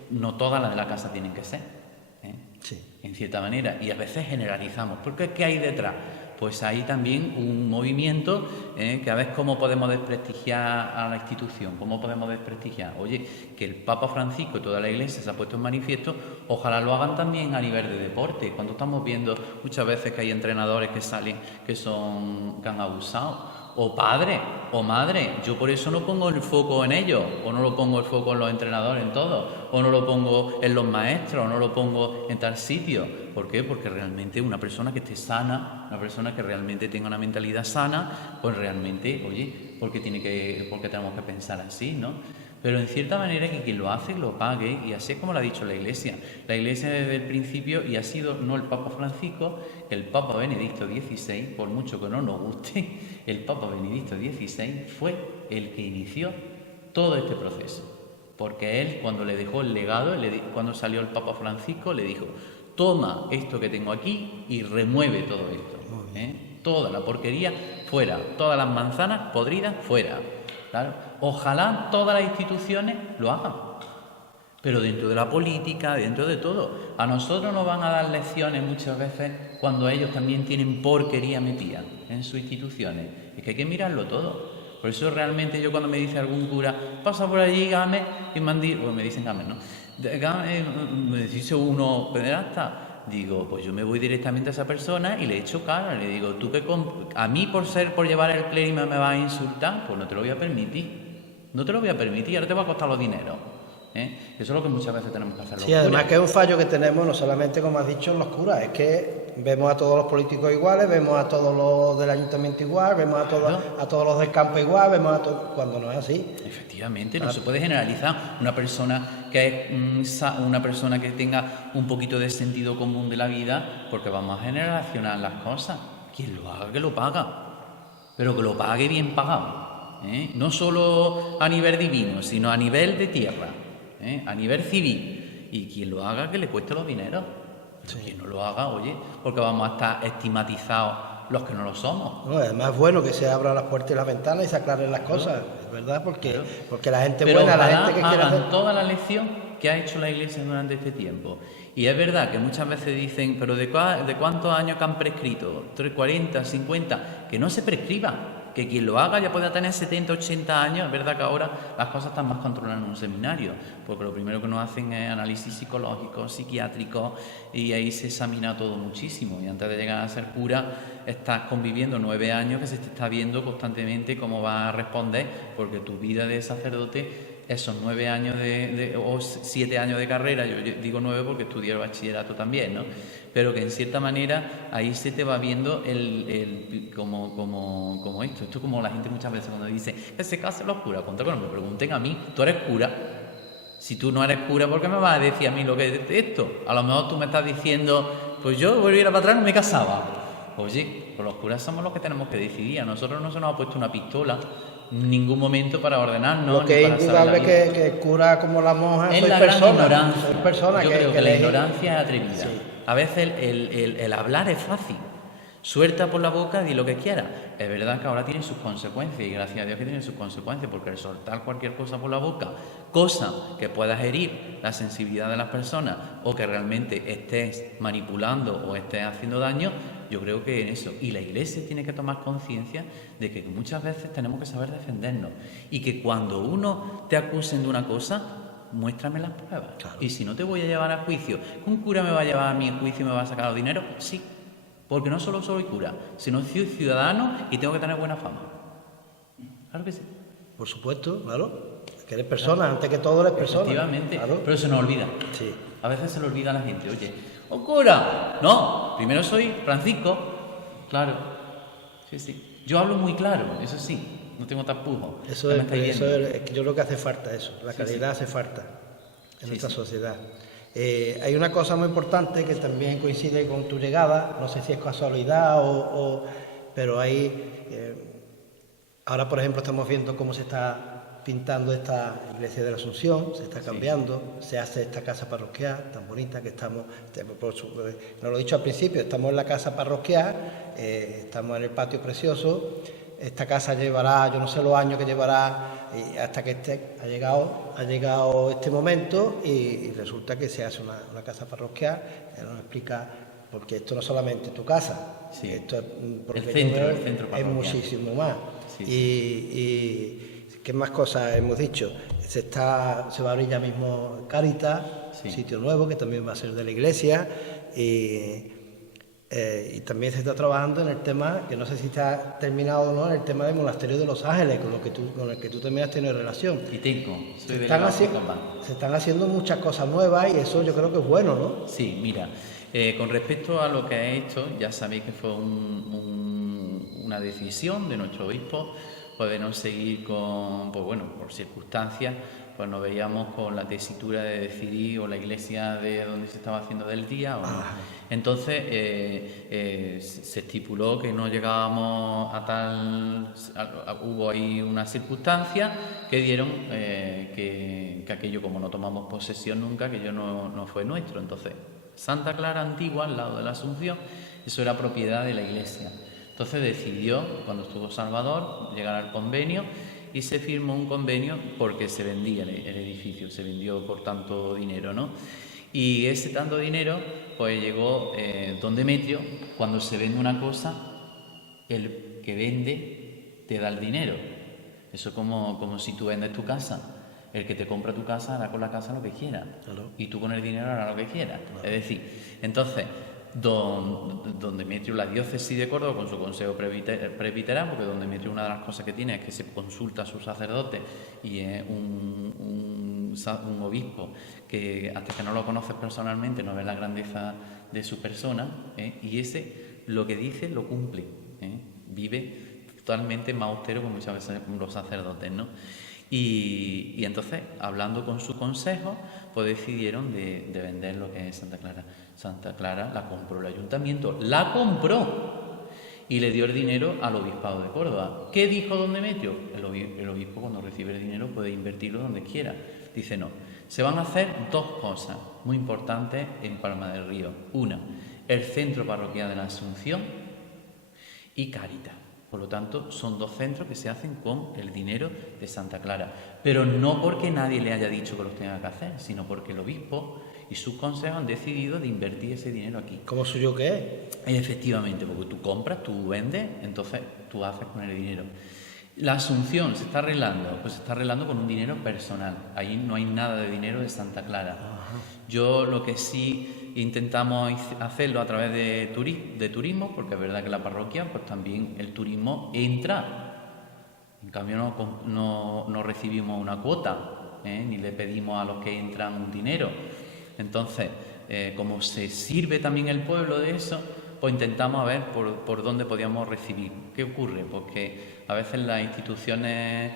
no todas las de la casa tienen que ser, Sí. En cierta manera, y a veces generalizamos. ¿Porque qué hay detrás? Pues hay también un movimiento que a veces cómo podemos desprestigiar a la institución, cómo podemos desprestigiar. Oye, que el Papa Francisco y toda la Iglesia se ha puesto en manifiesto, ojalá lo hagan también a nivel de deporte. Cuando estamos viendo muchas veces que hay entrenadores que salen que han abusado, o padres o madres, yo por eso no pongo el foco en ellos, o no lo pongo el foco en los entrenadores, en todo, o no lo pongo en los maestros, o no lo pongo en tal sitio. ¿Por qué? Porque realmente una persona que esté sana, una persona que realmente tenga una mentalidad sana, pues realmente, oye, porque tenemos que pensar así, ¿no? Pero en cierta manera que quien lo hace lo pague, y así es como lo ha dicho la Iglesia. La Iglesia desde el principio, y ha sido no el Papa Francisco, el Papa Benedicto XVI, por mucho que no nos guste, el Papa Benedicto XVI fue el que inició todo este proceso. Porque él, cuando le dejó el legado, cuando salió el Papa Francisco, le dijo: toma esto que tengo aquí y remueve todo esto. Toda la porquería fuera, todas las manzanas podridas fuera. Claro. Ojalá todas las instituciones lo hagan, pero dentro de la política, dentro de todo. A nosotros nos van a dar lecciones muchas veces cuando ellos también tienen porquería metida en sus instituciones. Es que hay que mirarlo todo. Por eso realmente yo, cuando me dice algún cura, pasa por allí, Gámez, y me dicen Gámez, ¿no? Me dice uno pederasta. Digo, pues yo me voy directamente a esa persona y le echo cara, le digo: tú que a mí por llevar el clérima me vas a insultar, pues no te lo voy a permitir. No te lo voy a permitir, ahora te va a costar los dineros. Eso es lo que muchas veces tenemos que hacer. Sí, además que es un fallo que tenemos, no solamente, como has dicho, en los curas, es que vemos a todos los políticos iguales, vemos a todos los del ayuntamiento igual, vemos a todos los del campo igual, vemos a todos, cuando no es así. Efectivamente, no se puede generalizar. Una persona que tenga un poquito de sentido común de la vida, porque vamos a generacionar las cosas. Quien lo haga, que lo paga, pero que lo pague bien pagado. No solo a nivel divino, sino a nivel de tierra, a nivel civil. Y quien lo haga, que le cueste los dineros. Sí. Quien no lo haga, oye, porque vamos a estar estigmatizados los que no lo somos. No, además es bueno que se abran las puertas y las ventanas y se aclaren las cosas, es verdad, porque la gente buena, la gente que quiere hacer toda la lección que ha hecho la Iglesia durante este tiempo. Y es verdad que muchas veces dicen: pero ¿de cuántos años que han prescrito? ¿3, 40, 50? Que no se prescriba. Que quien lo haga ya pueda tener 70, 80 años. Es verdad que ahora las cosas están más controladas en un seminario, porque lo primero que nos hacen es análisis psicológicos, psiquiátricos, y ahí se examina todo muchísimo. Y antes de llegar a ser cura, estás conviviendo 9 años que se te está viendo constantemente cómo vas a responder, porque tu vida de sacerdote, esos 9 años o 7 años de carrera, yo digo 9 porque estudié el bachillerato también, ¿no? Pero que en cierta manera ahí se te va viendo como esto. Esto es como la gente muchas veces cuando dice que se casen los curas. Cuando me pregunten a mí: ¿tú eres cura? Si tú no eres cura, ¿por qué me vas a decir a mí lo que es esto? A lo mejor tú me estás diciendo: pues yo volviera para atrás, no me casaba. Oye, pues los curas somos los que tenemos que decidir. A nosotros no se nos ha puesto una pistola en ningún momento para ordenarnos. Lo que es indudable que el cura, como la monja, es soy la persona, gran ignorancia. soy persona. Yo creo que la ignorancia es atrevida. Sí. A veces el hablar es fácil. Suelta por la boca, di lo que quieras. Es verdad que ahora tiene sus consecuencias, y gracias a Dios que tiene sus consecuencias, porque el soltar cualquier cosa por la boca, cosa que pueda herir la sensibilidad de las personas, o que realmente estés manipulando o estés haciendo daño, yo creo que en eso. Y la Iglesia tiene que tomar conciencia de que muchas veces tenemos que saber defendernos, y que cuando uno te acusen de una cosa, muéstrame las pruebas. Claro. Y si no, te voy a llevar a juicio. ¿Un cura me va a llevar a mí a juicio y me va a sacar los dinero? Sí. Porque no solo soy cura, sino soy ciudadano y tengo que tener buena fama. Claro que sí. Por supuesto, claro. Que eres persona, claro. Antes que todo eres persona. Efectivamente, claro. Pero se nos olvida. Sí. A veces se le olvida a la gente: oye, ¡oh, cura! No, primero soy Francisco. Claro. Sí. Yo hablo muy claro, eso sí, no tengo tapujos. Eso es, yo creo que hace falta eso. La caridad hace falta en nuestra sociedad. Hay una cosa muy importante que también coincide con tu llegada, no sé si es casualidad pero ahora, por ejemplo, estamos viendo cómo se está pintando esta iglesia de la Asunción, se está cambiando, se hace esta casa parroquial tan bonita que estamos, no lo he dicho al principio, estamos en la casa parroquial, estamos en el patio precioso. Esta casa llevará, yo no sé los años que llevará, hasta que ha llegado este momento, y resulta que se hace una casa parroquial. Ella nos explica, porque esto no es solamente tu casa, esto es, porque el centro es muchísimo más. Y ¿qué más cosas hemos dicho? Se va a abrir ya mismo Cáritas, sitio nuevo que también va a ser de la iglesia, y también se está trabajando en el tema, que no sé si está terminado o no, en el tema del monasterio de Los Ángeles, con el que tú también has tenido relación. Y tengo, se están haciendo muchas cosas nuevas, y eso yo creo que es bueno, ¿no? Sí, mira, con respecto a lo que he hecho, ya sabéis que fue una decisión de nuestro obispo, pues de no seguir por circunstancias, pues nos veíamos con la tesitura de decidir o la iglesia de donde se estaba haciendo del día o no. Entonces se estipuló que no llegábamos a tal... hubo ahí una circunstancia que dieron que aquello, como no tomamos posesión nunca, aquello no fue nuestro. Entonces, Santa Clara Antigua, al lado de la Asunción, eso era propiedad de la iglesia. Entonces decidió, cuando estuvo Salvador, llegar al convenio y se firmó un convenio porque se vendía el edificio, se vendió por tanto dinero, ¿no? Y ese tanto dinero, pues llegó don Demetrio. Cuando se vende una cosa, el que vende te da el dinero. Eso es como si tú vendes tu casa. El que te compra tu casa hará con la casa lo que quiera. Claro. Y tú con el dinero harás lo que quieras. Claro. Es decir, entonces, don Demetrio, la diócesis de Córdoba, con su consejo presbiteral, porque don Demetrio, una de las cosas que tiene es que se consulta a sus sacerdotes y es un obispo que hasta que no lo conoces personalmente no ves la grandeza de su persona, y ese lo que dice lo cumple, vive totalmente más austero, como muchas veces los sacerdotes, ¿no? Y entonces, hablando con su consejo, pues decidieron de vender lo que es Santa Clara. Santa Clara la compró el ayuntamiento, la compró y le dio el dinero al obispado de Córdoba. ¿Qué dijo don Demetrio? El obispo, cuando recibe el dinero, puede invertirlo donde quiera. Dice, no, se van a hacer dos cosas muy importantes en Palma del Río. Una, el centro parroquial de la Asunción y Cáritas. Por lo tanto, son dos centros que se hacen con el dinero de Santa Clara. Pero no porque nadie le haya dicho que los tenga que hacer, sino porque el obispo y sus consejos han decidido de invertir ese dinero aquí. ¿Cómo suyo qué es? Efectivamente, porque tú compras, tú vendes, entonces tú haces con el dinero. La Asunción se está arreglando, pues se está arreglando con un dinero personal. Ahí no hay nada de dinero de Santa Clara. Ajá. Yo lo que sí intentamos hacerlo a través de turismo, porque es verdad que la parroquia, pues también el turismo entra. En cambio no recibimos una cuota, ni le pedimos a los que entran un dinero. Entonces, como se sirve también el pueblo de eso, pues intentamos a ver por dónde podíamos recibir. ¿Qué ocurre? Porque a veces las instituciones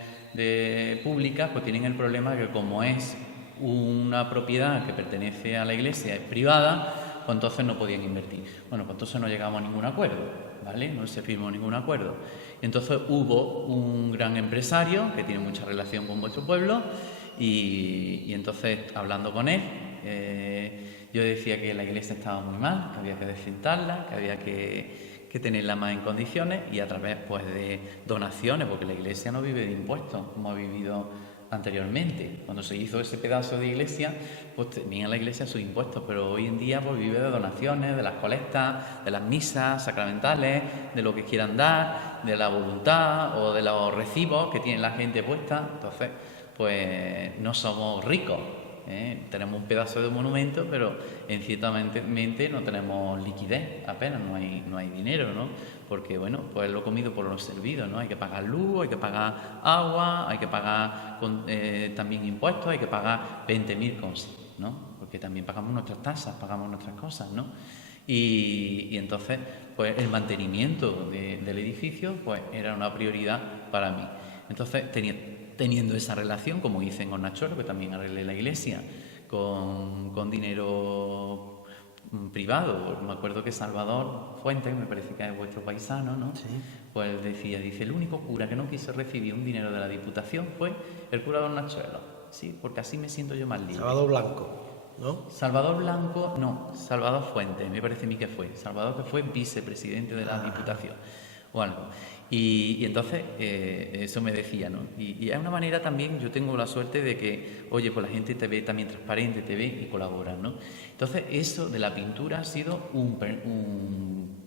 públicas pues tienen el problema de que como es una propiedad que pertenece a la iglesia, es privada, pues entonces no podían invertir. Bueno, pues entonces no llegamos a ningún acuerdo, ¿vale? No se firmó ningún acuerdo. Entonces hubo un gran empresario que tiene mucha relación con vuestro pueblo y entonces, hablando con él, yo decía que la iglesia estaba muy mal, que había que descintarla, que había que tenerla más en condiciones y a través pues de donaciones, porque la iglesia no vive de impuestos como ha vivido anteriormente. Cuando se hizo ese pedazo de iglesia, pues tenía la iglesia sus impuestos, pero hoy en día pues vive de donaciones, de las colectas, de las misas sacramentales, de lo que quieran dar, de la voluntad o de los recibos que tiene la gente puesta. Entonces, pues no somos ricos. Tenemos un pedazo de monumento, pero ciertamente no tenemos liquidez, apenas no hay dinero, ¿no? Porque bueno, pues lo comido por lo servido, ¿no? Hay que pagar luz, hay que pagar agua, hay que pagar también impuestos, hay que pagar 20.000 cosas, ¿no? Porque también pagamos nuestras tasas, pagamos nuestras cosas, ¿no? Y entonces, pues el mantenimiento del edificio, pues era una prioridad para mí. Entonces teniendo esa relación, como hice en Hornachoro, que también arreglé la iglesia, con dinero privado. Me acuerdo que Salvador Fuentes, me parece que es vuestro paisano, ¿no? Sí. Pues dice, el único cura que no quiso recibir un dinero de la Diputación fue el cura de Hornachuelo. Sí, porque así me siento yo más libre. Salvador Blanco, ¿no? Salvador Blanco, no, Salvador Fuentes, me parece a mí que fue. Salvador, que fue vicepresidente de la Diputación o algo. Y entonces eso me decía, ¿no? Y es una manera también, yo tengo la suerte de que, oye, pues la gente te ve también transparente, te ve y colabora, ¿no? Entonces eso de la pintura ha sido un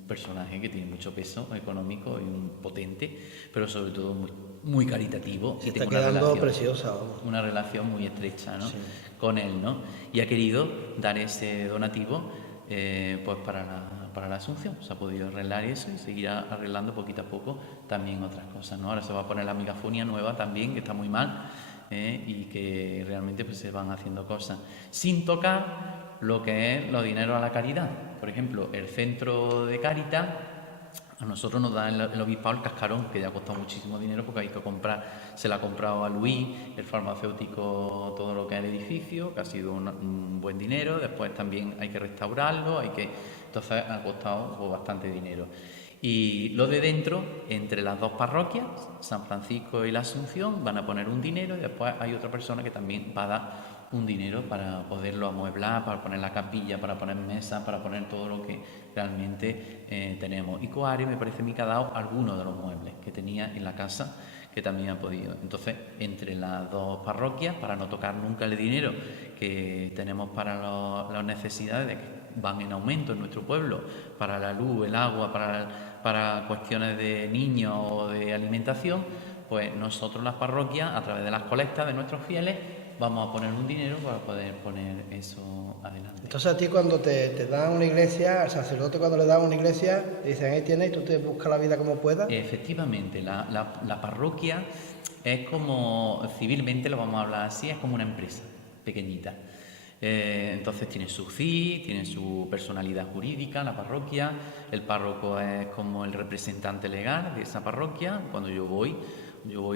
personaje que tiene mucho peso económico y un potente, pero sobre todo muy caritativo. Se está quedando preciosa. Vamos. Una relación muy estrecha, ¿no? Sí. Con él, ¿no? Y ha querido dar ese donativo pues para la Asunción. Se ha podido arreglar eso y seguirá arreglando poquito a poco también otras cosas, ¿no? Ahora se va a poner la megafonía nueva también, que está muy mal, y que realmente pues se van haciendo cosas sin tocar lo que es los dineros a la caridad. Por ejemplo, el centro de Cáritas A nosotros nos da el obispado el cascarón, que ya ha costado muchísimo dinero porque hay que comprar, se la ha comprado a Luis, el farmacéutico, todo lo que es el edificio, que ha sido un buen dinero. Después también hay que restaurarlo, entonces ha costado pues, bastante dinero. Y lo de dentro, entre las dos parroquias, San Francisco y la Asunción, van a poner un dinero y después hay otra persona que también va a dar un dinero para poderlo amueblar, para poner la capilla, para poner mesas, para poner todo lo que realmente tenemos. Y Coare me parece a mí que ha dado algunos de los muebles que tenía en la casa, que también ha podido. Entonces, entre las dos parroquias, para no tocar nunca el dinero que tenemos para las necesidades que van en aumento en nuestro pueblo, para la luz, el agua, para cuestiones de niños o de alimentación, pues nosotros las parroquias, a través de las colectas de nuestros fieles, vamos a poner un dinero para poder poner eso adelante. Entonces a ti cuando te dan una iglesia, al sacerdote cuando le dan una iglesia, te dicen ahí tienes y tú te buscas la vida como puedas. Efectivamente, la parroquia es como, civilmente lo vamos a hablar así, es como una empresa pequeñita. Entonces tiene su CI, tiene su personalidad jurídica, la parroquia, el párroco es como el representante legal de esa parroquia. Cuando yo voy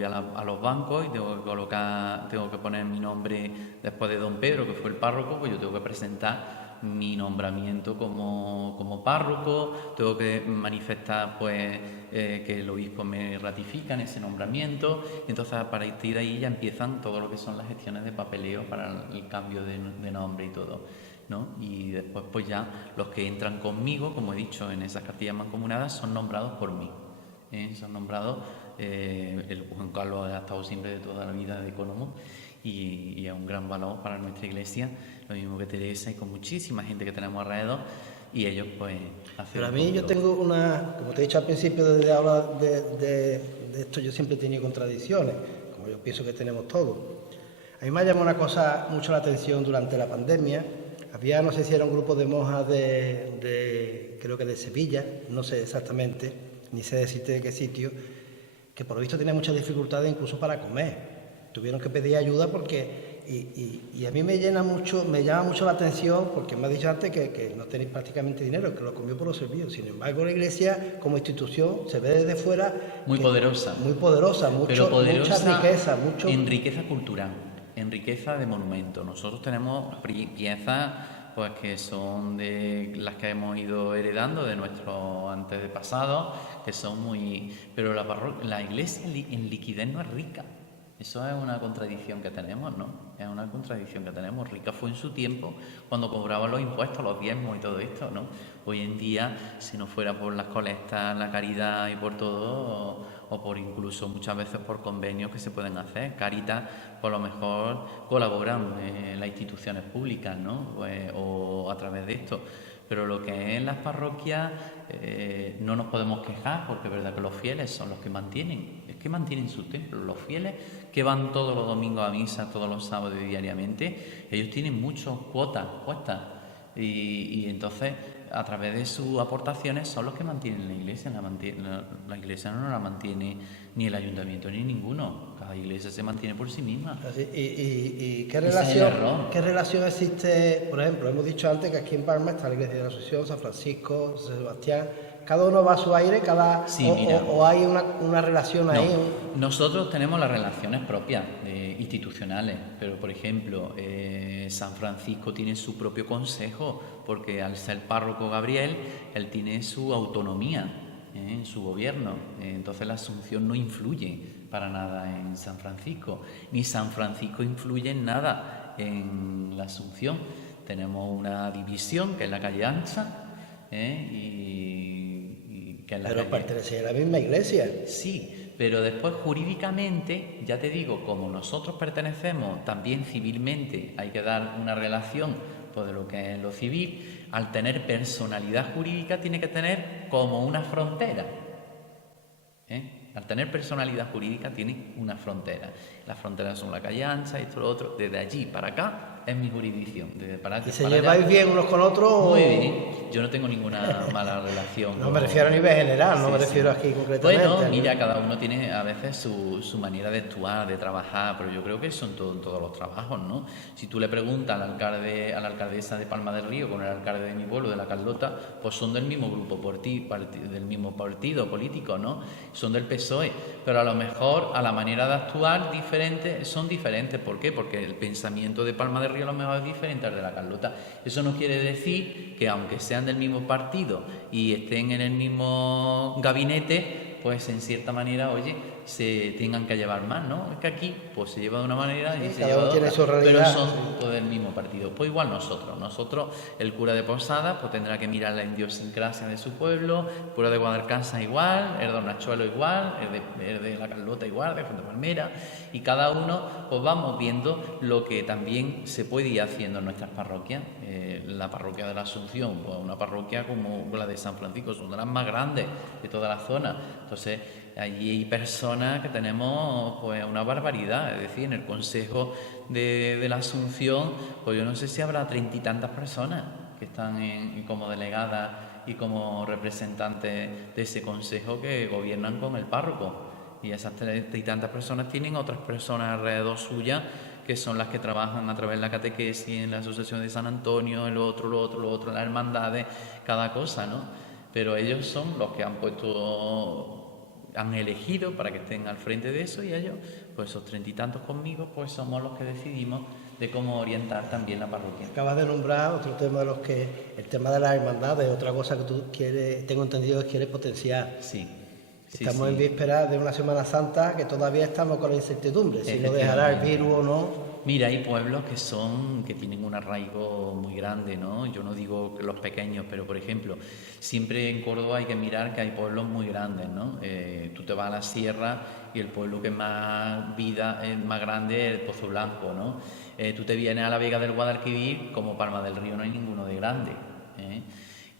a los bancos y tengo que poner mi nombre después de don Pedro, que fue el párroco, pues yo tengo que presentar mi nombramiento como párroco, tengo que manifestar pues que el obispo me ratifica en ese nombramiento. Entonces a partir de ahí ya empiezan todo lo que son las gestiones de papeleo para el cambio de nombre y todo, ¿no? Y después pues ya los que entran conmigo, como he dicho, en esas cartillas mancomunadas son nombrados por mí. Son nombrados, el Juan Carlos ha estado siempre de toda la vida de ecónomo y es un gran valor para nuestra iglesia, lo mismo que Teresa y con muchísima gente que tenemos alrededor, y ellos pues hacen. Pero a mí yo tengo como te he dicho al principio, desde hablar de esto, yo siempre he tenido contradicciones, como yo pienso que tenemos todos. A mí me ha llamado una cosa mucho la atención durante la pandemia. Había, no sé si era un grupo de monjas creo que de Sevilla, no sé exactamente, ni sé decirte de qué sitio, que por lo visto tenía muchas dificultades incluso para comer. Tuvieron que pedir ayuda porque... Y a mí me llama mucho la atención porque me ha dicho antes que no tenéis prácticamente dinero, que lo comió por los servicios. Sin embargo, la iglesia como institución se ve desde fuera... Muy poderosa, mucha riqueza. En riqueza cultural, en riqueza de monumentos. Nosotros tenemos piezas pues que son de las que hemos ido heredando de nuestros antepasados, que son muy... Pero la iglesia en liquidez no es rica. Eso es una contradicción que tenemos, ¿no? Es una contradicción que tenemos. Rica fue en su tiempo, cuando cobraban los impuestos, los diezmos y todo esto, ¿no? Hoy en día, si no fuera por las colectas, la caridad y por todo, o por incluso muchas veces por convenios que se pueden hacer, Cáritas, por lo mejor colaboran las instituciones públicas, ¿no? Pues, o a través de esto. Pero lo que es en las parroquias no nos podemos quejar, porque es verdad que los fieles son los que mantienen sus templos. Los fieles que van todos los domingos a misa, todos los sábados y diariamente, ellos tienen muchas cuotas puestas y entonces a través de sus aportaciones son los que mantienen la iglesia. La iglesia no la mantiene ni el ayuntamiento ni ninguno. Cada iglesia se mantiene por sí misma. ¿Y qué relación existe? Por ejemplo, hemos dicho antes que aquí en Palma está la iglesia de la Asunción, San Francisco, San Sebastián. ¿Cada uno va a su aire? ¿O hay una relación ahí? Nosotros tenemos las relaciones propias, institucionales, pero por ejemplo, San Francisco tiene su propio consejo, porque al ser párroco Gabriel, él tiene su autonomía en su gobierno. Entonces la Asunción no influye para nada en San Francisco, ni San Francisco influye en nada en la Asunción. Tenemos una división que es la calle Ancha, pero pertenece a la misma iglesia. Sí, pero después jurídicamente, ya te digo, como nosotros pertenecemos también civilmente, hay que dar una relación pues, de lo que es lo civil. Al tener personalidad jurídica tiene que tener como una frontera. Al tener personalidad jurídica tiene una frontera. las fronteras son la calle ancha, esto, lo otro. Desde allí para acá es mi jurisdicción. Desde para ¿Y se lleváis bien unos con otros? Muy bien, yo no tengo ninguna mala relación. No me refiero a nivel general, no me refiero aquí concretamente. Bueno, mira, cada uno tiene a veces su manera de actuar, de trabajar, pero yo creo que eso en todos los trabajos, ¿no? Si tú le preguntas al alcalde, a la alcaldesa de Palma del Río con el alcalde de mi pueblo, de la Carlota, pues son del mismo grupo, del mismo partido político, ¿no? Son del PSOE, pero a lo mejor a la manera de actuar son diferentes. ¿Por qué? Porque el pensamiento de Palma del Río a lo mejor es diferente al de la Carlota. Eso no quiere decir que aunque sean del mismo partido y estén en el mismo gabinete, pues en cierta manera, oye, se tengan que llevar más, ¿no? Es que aquí pues se lleva de una manera y se lleva de otra, pero son todos del mismo partido. Pues igual nosotros, el cura de Posada, pues tendrá que mirar la idiosincrasia de su pueblo, el cura de Guadalcanza igual, el de Hornachuelo igual, el de la Carlota igual, de Fuente Palmera, y cada uno pues vamos viendo lo que también se puede ir haciendo en nuestras parroquias. La parroquia de la Asunción, pues una parroquia como la de San Francisco, son de las más grandes de toda la zona. Entonces, allí hay personas que tenemos pues una barbaridad, es decir, en el Consejo de la Asunción, pues yo no sé si habrá 30 y tantas personas que están como delegadas y como representantes de ese consejo que gobiernan con el párroco. Y esas 30 y tantas personas tienen otras personas alrededor suya que son las que trabajan a través de la catequesis, en la Asociación de San Antonio, el otro, las hermandades, cada cosa, ¿no? Pero ellos son los que han elegido para que estén al frente de eso, y ellos, pues esos 30 y tantos conmigo, pues somos los que decidimos de cómo orientar también la parroquia. Acabas de nombrar otro tema el tema de las hermandades, otra cosa que tú quieres, tengo entendido que quieres potenciar. Sí. Estamos en vísperas de una Semana Santa que todavía estamos con la incertidumbre, si no dejará el virus o no. Mira, hay pueblos que tienen un arraigo muy grande, ¿no? Yo no digo que los pequeños, pero por ejemplo, siempre en Córdoba hay que mirar que hay pueblos muy grandes, ¿no? Tú te vas a la sierra y el pueblo que más vida es más grande es el Pozo Blanco, ¿no? Tú te vienes a la Vega del Guadalquivir, como Palma del Río no hay ninguno de grande, ¿eh?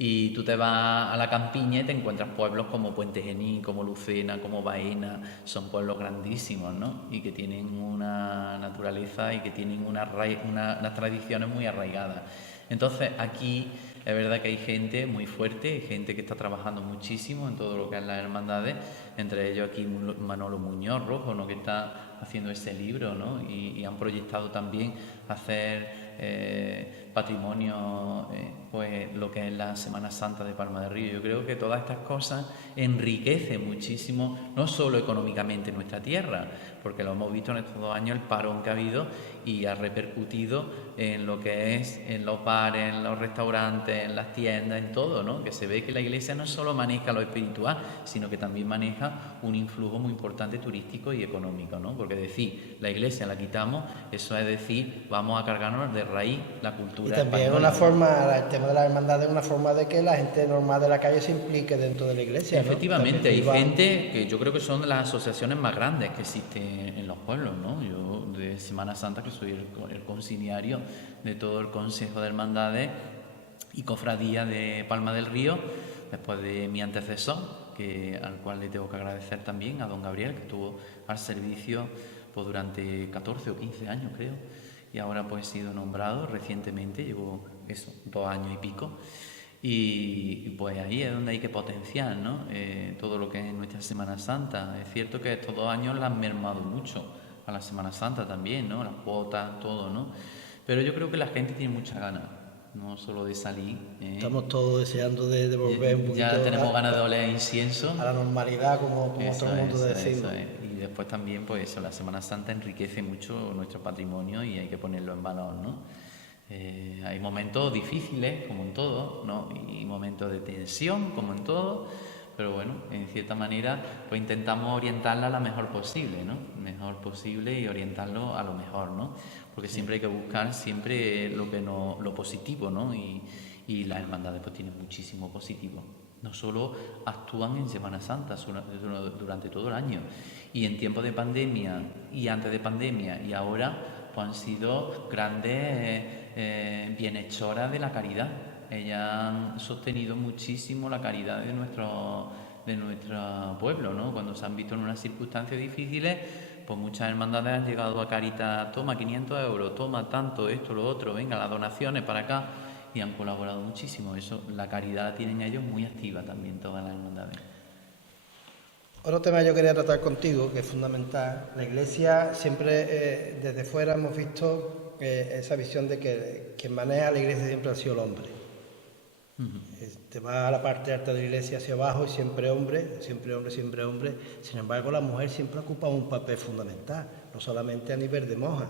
Y tú te vas a la campiña y te encuentras pueblos como Puente Genil, como Lucena, como Baena, son pueblos grandísimos, ¿no? Y que tienen una naturaleza y que tienen unas tradiciones muy arraigadas. Entonces aquí es verdad que hay gente muy fuerte, hay gente que está trabajando muchísimo en todo lo que es las hermandades, entre ellos aquí Manolo Muñoz Rojo, ¿no? Que está haciendo ese libro, ¿no? Y han proyectado también hacer patrimonio, pues lo que es la Semana Santa de Palma del Río. Yo creo que todas estas cosas enriquecen muchísimo, no solo económicamente nuestra tierra, porque lo hemos visto en estos 2 años, el parón que ha habido y ha repercutido en lo que es en los bares, en los restaurantes, en las tiendas, en todo, ¿no? Que se ve que la Iglesia no solo maneja lo espiritual, sino que también maneja un influjo muy importante turístico y económico, ¿no? Porque decir, la Iglesia la quitamos, eso es decir, vamos a cargarnos de raíz la cultura. Y también es una forma, el tema de la hermandad es una forma de que la gente normal de la calle se implique dentro de la Iglesia, ¿no? Efectivamente, hay gente que yo creo que son de las asociaciones más grandes que existen en los pueblos, ¿no? Yo de Semana Santa, que soy el conciliario de todo el Consejo de Hermandades y Cofradía de Palma del Río, después de mi antecesor, al cual le tengo que agradecer también, a don Gabriel, que estuvo al servicio pues, durante 14 o 15 años, creo, y ahora pues he sido nombrado recientemente, llevo 2 años y pico, y pues ahí es donde hay que potenciar, ¿no? Todo lo que es nuestra Semana Santa. Es cierto que estos 2 años la han mermado mucho a la Semana Santa también, ¿no? Las cuotas, todo, ¿no? Pero yo creo que la gente tiene muchas ganas, no solo de salir. Estamos todos deseando de volver un poquito. Ya tenemos ganas de oler incienso. A la normalidad, como todo el mundo decimos. Y después también, pues eso, la Semana Santa enriquece mucho nuestro patrimonio y hay que ponerlo en valor, ¿no? Hay momentos difíciles, como en todo, ¿no? Y momentos de tensión, como en todo, pero bueno, en cierta manera, pues intentamos orientarla a la mejor posible, ¿no? Mejor posible y orientarlo a lo mejor, ¿no? Porque siempre hay que buscar siempre lo positivo, ¿no? Y las hermandades pues tienen muchísimo positivo. No solo actúan en Semana Santa durante todo el año, y en tiempos de pandemia y antes de pandemia y ahora pues han sido grandes bienhechoras de la caridad. Ellas han sostenido muchísimo la caridad de nuestro pueblo, ¿no? Cuando se han visto en unas circunstancias difíciles, pues muchas hermandades han llegado a Cáritas, toma 500 euros, toma tanto, esto, lo otro, venga, las donaciones para acá, y han colaborado muchísimo. Eso, la caridad la tienen ellos muy activa también, todas las hermandades. Otro tema que yo quería tratar contigo, que es fundamental. La Iglesia siempre, desde fuera, hemos visto esa visión de que quien maneja la Iglesia siempre ha sido el hombre. Te va a la parte alta de la Iglesia hacia abajo y siempre hombre, siempre hombre, siempre hombre. Sin embargo, la mujer siempre ocupa un papel fundamental, no solamente a nivel de monja.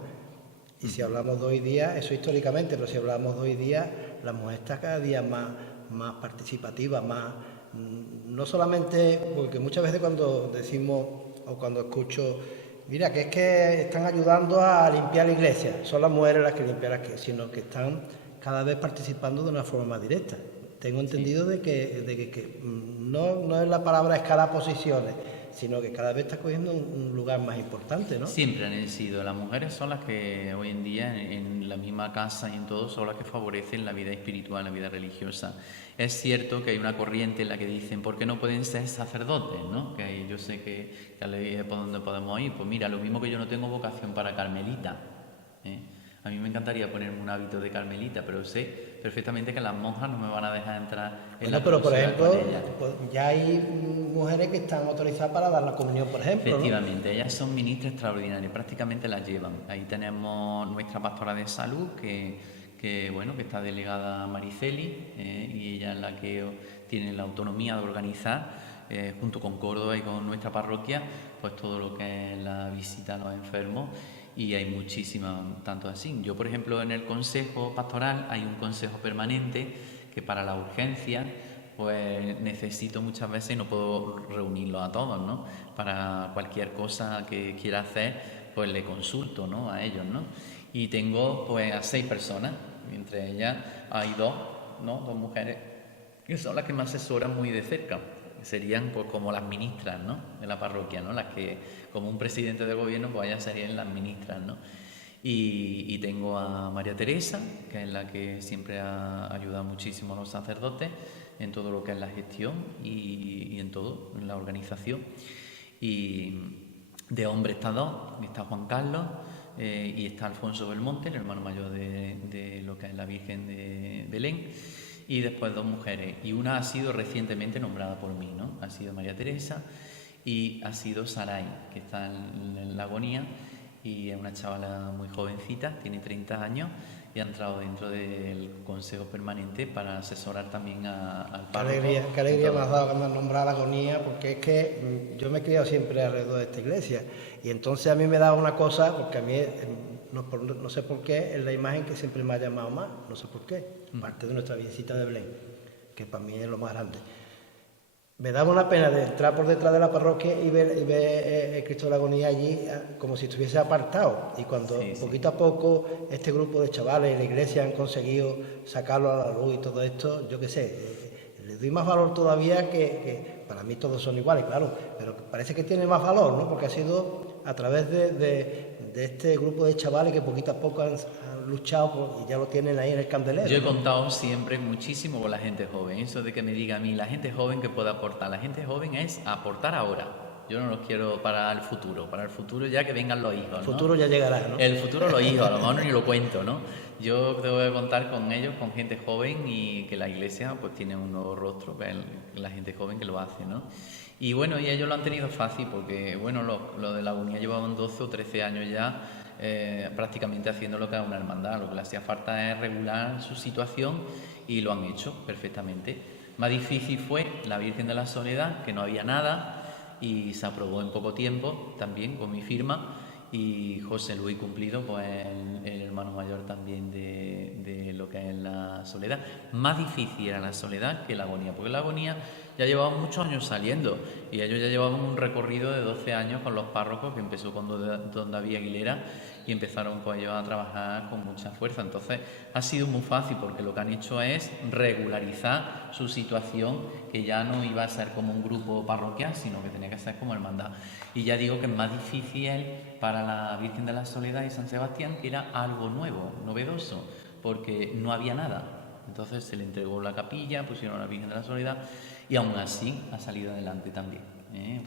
Y si hablamos de hoy día, eso históricamente, pero si hablamos de hoy día, la mujer está cada día más participativa, más... No solamente, porque muchas veces cuando decimos o cuando escucho, mira, que es que están ayudando a limpiar la iglesia, son las mujeres las que limpian aquí, sino que están cada vez participando de una forma más directa. Tengo entendido de que no es la palabra escalar posiciones, sino que cada vez está cogiendo un lugar más importante, ¿no? Siempre han sido. Las mujeres son las que hoy en día en la misma casa y en todo son las que favorecen la vida espiritual, la vida religiosa. Es cierto que hay una corriente en la que dicen, ¿por qué no pueden ser sacerdotes? ¿No? Que ahí yo sé que es por donde podemos ir. Pues mira, lo mismo que yo no tengo vocación para carmelita, ¿eh? A mí me encantaría ponerme un hábito de carmelita, pero sé perfectamente que las monjas no me van a dejar entrar en la pero por ejemplo, con ellas. ya hay mujeres que están autorizadas para dar la comunión, por ejemplo. Efectivamente, ¿no? Ellas son ministras extraordinarias, prácticamente las llevan. Ahí tenemos nuestra pastora de salud, que está delegada Mariceli, y ella es la que tiene la autonomía de organizar, junto con Córdoba y con nuestra parroquia, pues todo lo que es la visita a los enfermos. Y hay muchísimas, tanto así. Yo, por ejemplo, en el consejo pastoral hay un consejo permanente que para la urgencia pues necesito muchas veces y no puedo reunirlos a todos, ¿no? Para cualquier cosa que quiera hacer, pues le consulto, ¿no? A ellos, ¿no? Y tengo pues a 6 personas, entre ellas hay 2 mujeres que son las que me asesoran muy de cerca. Serían pues como las ministras, ¿no? De la parroquia, ¿no? Las que, como un presidente de gobierno, pues ellas serían las ministras, ¿no? Y tengo a María Teresa, que es la que siempre ha ayudado muchísimo a los sacerdotes en todo lo que es la gestión y en todo, en la organización. Y de hombre está 2, está Juan Carlos y está Alfonso Belmonte, el hermano mayor de lo que es la Virgen de Belén. Y después 2 mujeres, y una ha sido recientemente nombrada por mí, ¿no? Ha sido María Teresa y ha sido Saray, que está en la agonía, y es una chavala muy jovencita, tiene 30 años, y ha entrado dentro del Consejo Permanente para asesorar también al párroco. Qué alegría me has dado que me has nombrado la agonía, porque es que yo me he criado siempre alrededor de esta iglesia, y entonces a mí me da una cosa, porque a mí... No sé por qué, es la imagen que siempre me ha llamado más, no sé por qué, parte de nuestra visita de Belén, que para mí es lo más grande. Me daba una pena de entrar por detrás de la parroquia y ver el Cristo de la Agonía allí como si estuviese apartado. Y cuando poquito a poco este grupo de chavales y la iglesia han conseguido sacarlo a la luz y todo esto, yo qué sé, le doy más valor todavía que para mí todos son iguales, claro, pero parece que tiene más valor, ¿no? Porque ha sido a través de este grupo de chavales que poquito a poco han luchado y ya lo tienen ahí en el candelero. Yo he contado siempre muchísimo con la gente joven. Eso de que me diga a mí, la gente joven que puede aportar. La gente joven es aportar ahora. Yo no los quiero para el futuro. Para el futuro ya que vengan los hijos, ¿no? El futuro ya llegará, ¿no? El futuro los hijos, a lo mejor ni lo cuento, ¿no? Yo tengo que contar con ellos, con gente joven, y que la iglesia pues tiene un nuevo rostro, que es la gente joven que lo hace, ¿no? Y bueno, y ellos lo han tenido fácil porque, bueno, lo de la agonía llevaban 12 o 13 años ya prácticamente haciendo lo que es una hermandad. Lo que le hacía falta es regular su situación y lo han hecho perfectamente. Más difícil fue la Virgen de la Soledad, que no había nada y se aprobó en poco tiempo también con mi firma, y José Luis Cumplido, pues el hermano mayor también de lo que es la Soledad. Más difícil era la Soledad que la agonía, porque la agonía ya llevaban muchos años saliendo y ellos ya llevaban un recorrido de 12 años con los párrocos, que empezó con don David Aguilera, y empezaron pues ellos a trabajar con mucha fuerza. Entonces ha sido muy fácil porque lo que han hecho es regularizar su situación, que ya no iba a ser como un grupo parroquial, sino que tenía que ser como hermandad. Y ya digo que es más difícil para la Virgen de la Soledad y San Sebastián, que era algo nuevo, novedoso, porque no había nada. Entonces se le entregó la capilla, pusieron a la Virgen de la Soledad y aún así ha salido adelante también.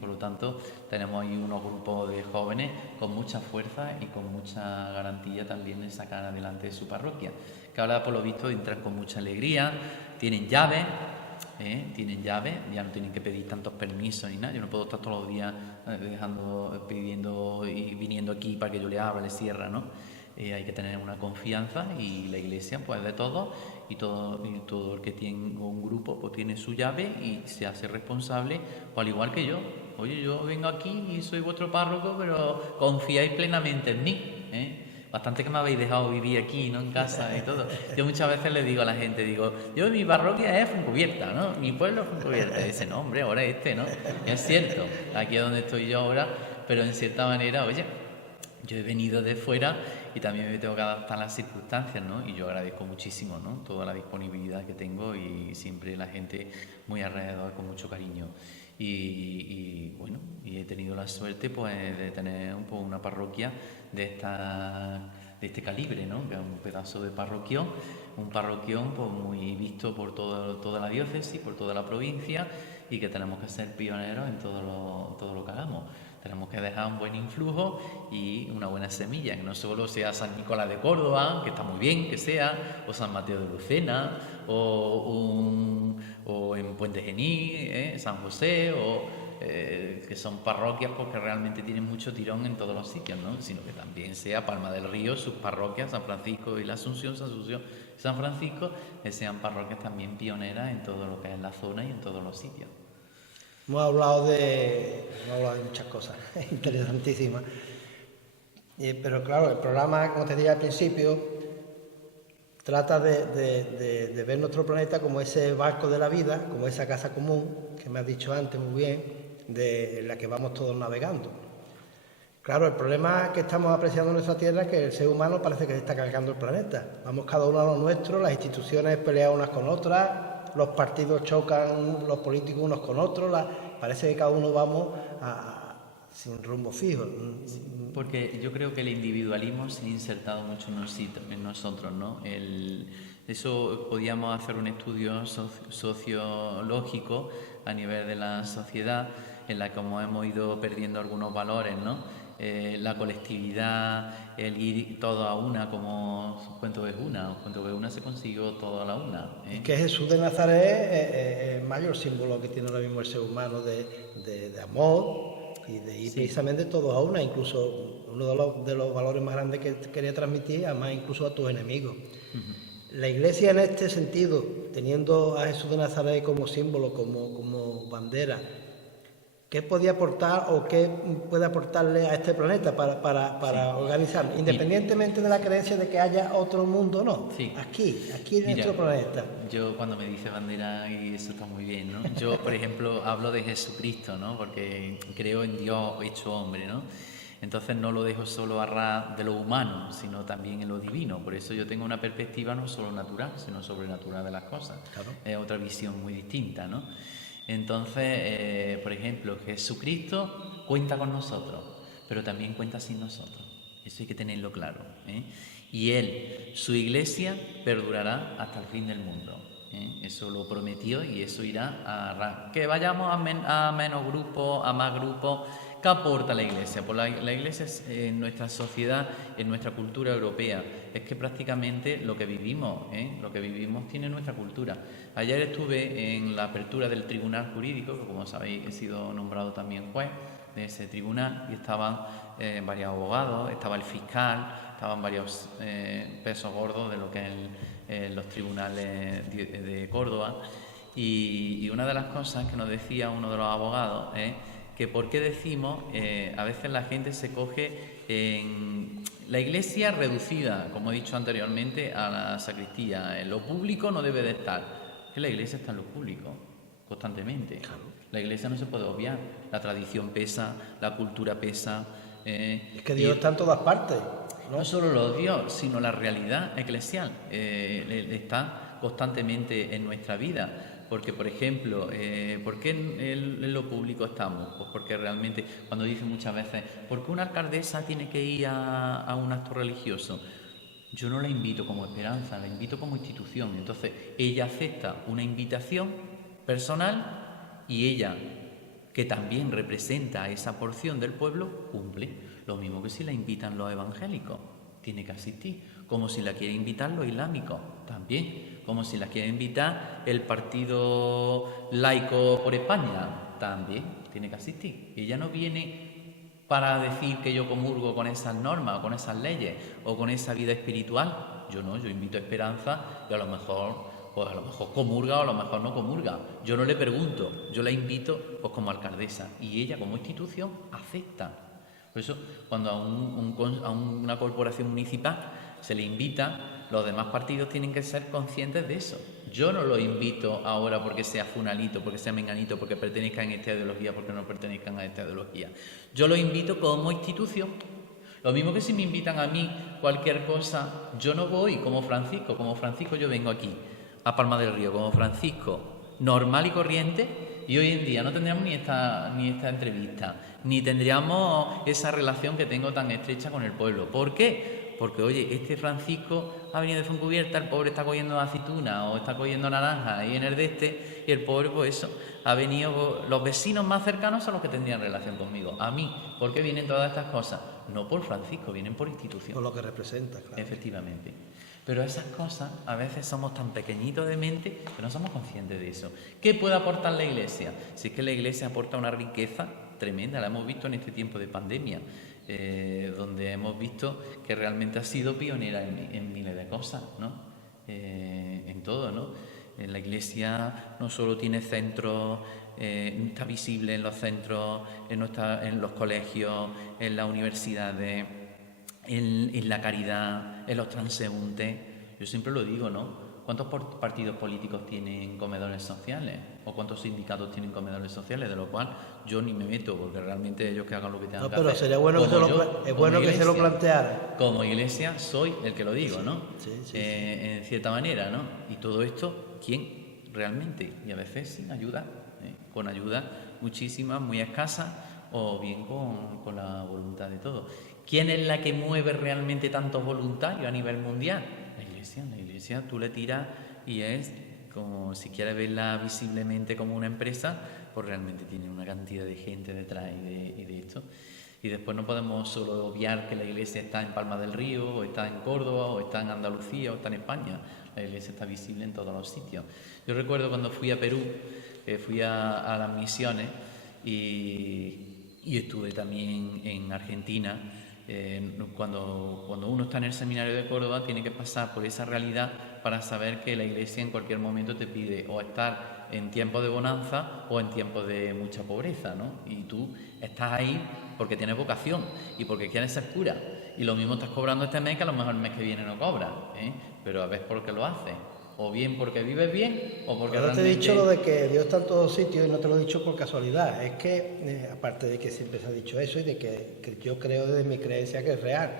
Por lo tanto, tenemos ahí unos grupos de jóvenes con mucha fuerza y con mucha garantía también en sacar adelante su parroquia, que ahora por lo visto entran con mucha alegría, tienen llaves, ya no tienen que pedir tantos permisos ni nada. Yo no puedo estar todos los días pidiendo y viniendo aquí para que yo le abra, le cierre, ¿no? Hay que tener una confianza, y la iglesia pues de todo, y todo el que tiene un grupo pues tiene su llave y se hace responsable, pues, al igual que yo. Oye, yo vengo aquí y soy vuestro párroco, pero confiáis plenamente en mí, Bastante que me habéis dejado vivir aquí, ¿no? En casa y todo. Yo muchas veces le digo a la gente, yo mi parroquia es Fuencubierta, ¿no? Mi pueblo es Fuencubierta. Y dice, no, hombre, ahora ¿no? Y es cierto, aquí es donde estoy yo ahora, pero en cierta manera, oye, yo he venido de fuera y también me tengo que adaptar a las circunstancias, ¿no? Y yo agradezco muchísimo, ¿no? Toda la disponibilidad que tengo, y siempre la gente muy alrededor, con mucho cariño. Bueno, y he tenido la suerte pues de tener una parroquia de este calibre, ¿no? Que es un pedazo de parroquión, un parroquión pues muy visto por toda la diócesis, por toda la provincia, y que tenemos que ser pioneros en todo lo que hagamos. Tenemos que dejar un buen influjo y una buena semilla, que no solo sea San Nicolás de Córdoba, que está muy bien que sea, o San Mateo de Lucena, o en Puente Genil, San José, que son parroquias porque realmente tienen mucho tirón en todos los sitios, ¿no? Sino que también sea Palma del Río, sus parroquias, San Francisco y la Asunción, San Francisco, que sean parroquias también pioneras en todo lo que es la zona y en todos los sitios. Hemos hablado de muchas cosas interesantísimas, pero claro, el programa, como te dije al principio, trata de ver nuestro planeta como ese barco de la vida, como esa casa común, que me has dicho antes muy bien, de la que vamos todos navegando. Claro, el problema que estamos apreciando en nuestra Tierra es que el ser humano parece que se está cargando el planeta. Vamos cada uno a lo nuestro, las instituciones pelean unas con otras, los partidos chocan, los políticos unos con otros, parece que cada uno vamos sin rumbo fijo. Porque yo creo que el individualismo se ha insertado mucho en nosotros, ¿no? Eso podíamos hacer un estudio sociológico a nivel de la sociedad, en la que hemos ido perdiendo algunos valores, ¿no? La colectividad, el ir todo a una, como cuento de una se consiguió todo a la una. Es que Jesús de Nazaret es el mayor símbolo que tiene ahora mismo el ser humano de amor y de ir precisamente todos a una, incluso uno de los valores más grandes que quería transmitir, además incluso a tus enemigos. La Iglesia en este sentido, teniendo a Jesús de Nazaret como símbolo, como bandera, ¿qué podía aportar o qué puede aportarle a este planeta para organizarlo? Independientemente de la creencia de que haya otro mundo o no. Sí. Aquí en nuestro planeta. Yo cuando me dice bandera, y eso está muy bien, ¿no? Yo, por ejemplo, hablo de Jesucristo, ¿no? Porque creo en Dios hecho hombre, ¿no? Entonces no lo dejo solo a ras de lo humano, sino también en lo divino. Por eso yo tengo una perspectiva no solo natural, sino sobrenatural de las cosas. Claro. Es otra visión muy distinta, ¿no? Entonces, por ejemplo, Jesucristo cuenta con nosotros, pero también cuenta sin nosotros. Eso hay que tenerlo claro, Y Él, su iglesia, perdurará hasta el fin del mundo. Eso lo prometió, y eso irá a... Que vayamos a menos grupos, a más grupos. ¿Qué aporta la iglesia? Pues la iglesia es, en nuestra sociedad, en nuestra cultura europea, es que prácticamente lo que vivimos tiene nuestra cultura. Ayer estuve en la apertura del tribunal jurídico, que como sabéis he sido nombrado también juez de ese tribunal, y estaban varios abogados, estaba el fiscal, estaban varios pesos gordos de lo que es los tribunales de Córdoba, y una de las cosas que nos decía uno de los abogados es que por qué decimos, a veces la gente se coge en la iglesia reducida, como he dicho anteriormente, a la sacristía. En lo público no debe de estar. Que la iglesia está en lo público, constantemente. Claro. La iglesia no se puede obviar. La tradición pesa, la cultura pesa. Es que Dios está en todas partes. No solo los Dios, sino la realidad eclesial. Está constantemente en nuestra vida. Porque, por ejemplo, ¿por qué en lo público estamos? Pues porque realmente, cuando dicen muchas veces, ¿por qué una alcaldesa tiene que ir a un acto religioso? Yo no la invito como Esperanza, la invito como institución. Entonces, ella acepta una invitación personal y ella, que también representa a esa porción del pueblo, cumple. Lo mismo que si la invitan los evangélicos, tiene que asistir. Como si la quiere invitar los islámicos, también. Como si la quiere invitar el Partido Laico por España, también tiene que asistir. Y ella no viene para decir que yo comulgo con esas normas, o con esas leyes, o con esa vida espiritual. Yo no, yo invito a Esperanza y a lo mejor, pues a lo mejor comulga o a lo mejor no comulga. Yo no le pregunto, yo la invito pues como alcaldesa y ella como institución acepta. Por eso, cuando a una corporación municipal se le invita, los demás partidos tienen que ser conscientes de eso. Yo no lo invito ahora porque sea funalito, porque sea menganito, porque pertenezcan a esta ideología, porque no pertenezcan a esta ideología. Yo lo invito como institución. Lo mismo que si me invitan a mí cualquier cosa, yo no voy como Francisco. Como Francisco yo vengo aquí, a Palma del Río, como Francisco, normal y corriente. Y hoy en día no tendríamos ni esta entrevista, ni tendríamos esa relación que tengo tan estrecha con el pueblo. ¿Por qué? Porque, oye, este Francisco ha venido de Foncubierta, el pobre está cogiendo aceituna o está cogiendo naranja ahí en el de este, y el pobre, pues eso, ha venido, los vecinos más cercanos son los que tendrían relación conmigo. A mí, ¿por qué vienen todas estas cosas? No por Francisco, vienen por institución. Por lo que representa, claro. Efectivamente. Pero esas cosas, a veces somos tan pequeñitos de mente que no somos conscientes de eso. ¿Qué puede aportar la Iglesia? Si es que la Iglesia aporta una riqueza tremenda, la hemos visto en este tiempo de pandemia, donde hemos visto que realmente ha sido pionera en miles de cosas, ¿no? En todo, ¿no? La Iglesia no solo tiene centros, está visible en los centros, en los colegios, en las universidades, en la caridad, en los transeúntes. Yo siempre lo digo, ¿no? ¿Cuántos partidos políticos tienen comedores sociales? ¿O cuántos sindicatos tienen comedores sociales? De lo cual yo ni me meto, porque realmente ellos que hagan lo que tengan que hacer. Pero sería bueno que se lo plantearan. Como Iglesia soy el que lo digo, ¿no? Sí. En cierta manera, ¿no? Y todo esto, ¿quién realmente? Y a veces sin ayuda, con ayuda muchísima, muy escasa, o bien con la voluntad de todos. ¿Quién es la que mueve realmente tantos voluntarios a nivel mundial? La Iglesia tú le tiras y es como, si quieres verla visiblemente como una empresa, pues realmente tiene una cantidad de gente detrás y de esto. Y después no podemos solo obviar que la Iglesia está en Palma del Río, o está en Córdoba, o está en Andalucía, o está en España. La Iglesia está visible en todos los sitios. Yo recuerdo cuando fui a Perú, fui a las misiones y estuve también en Argentina. Cuando uno está en el seminario de Córdoba tiene que pasar por esa realidad para saber que la Iglesia en cualquier momento te pide o estar en tiempos de bonanza o en tiempos de mucha pobreza, ¿no? Y tú estás ahí porque tienes vocación y porque quieres ser cura. Y lo mismo estás cobrando este mes que a lo mejor el mes que viene no cobras, pero a veces por qué lo haces. O bien porque vives bien o porque ahora realmente... te he dicho lo de que Dios está en todos sitios y no te lo he dicho por casualidad. Es que, aparte de que siempre se ha dicho eso y de que yo creo desde mi creencia que es real,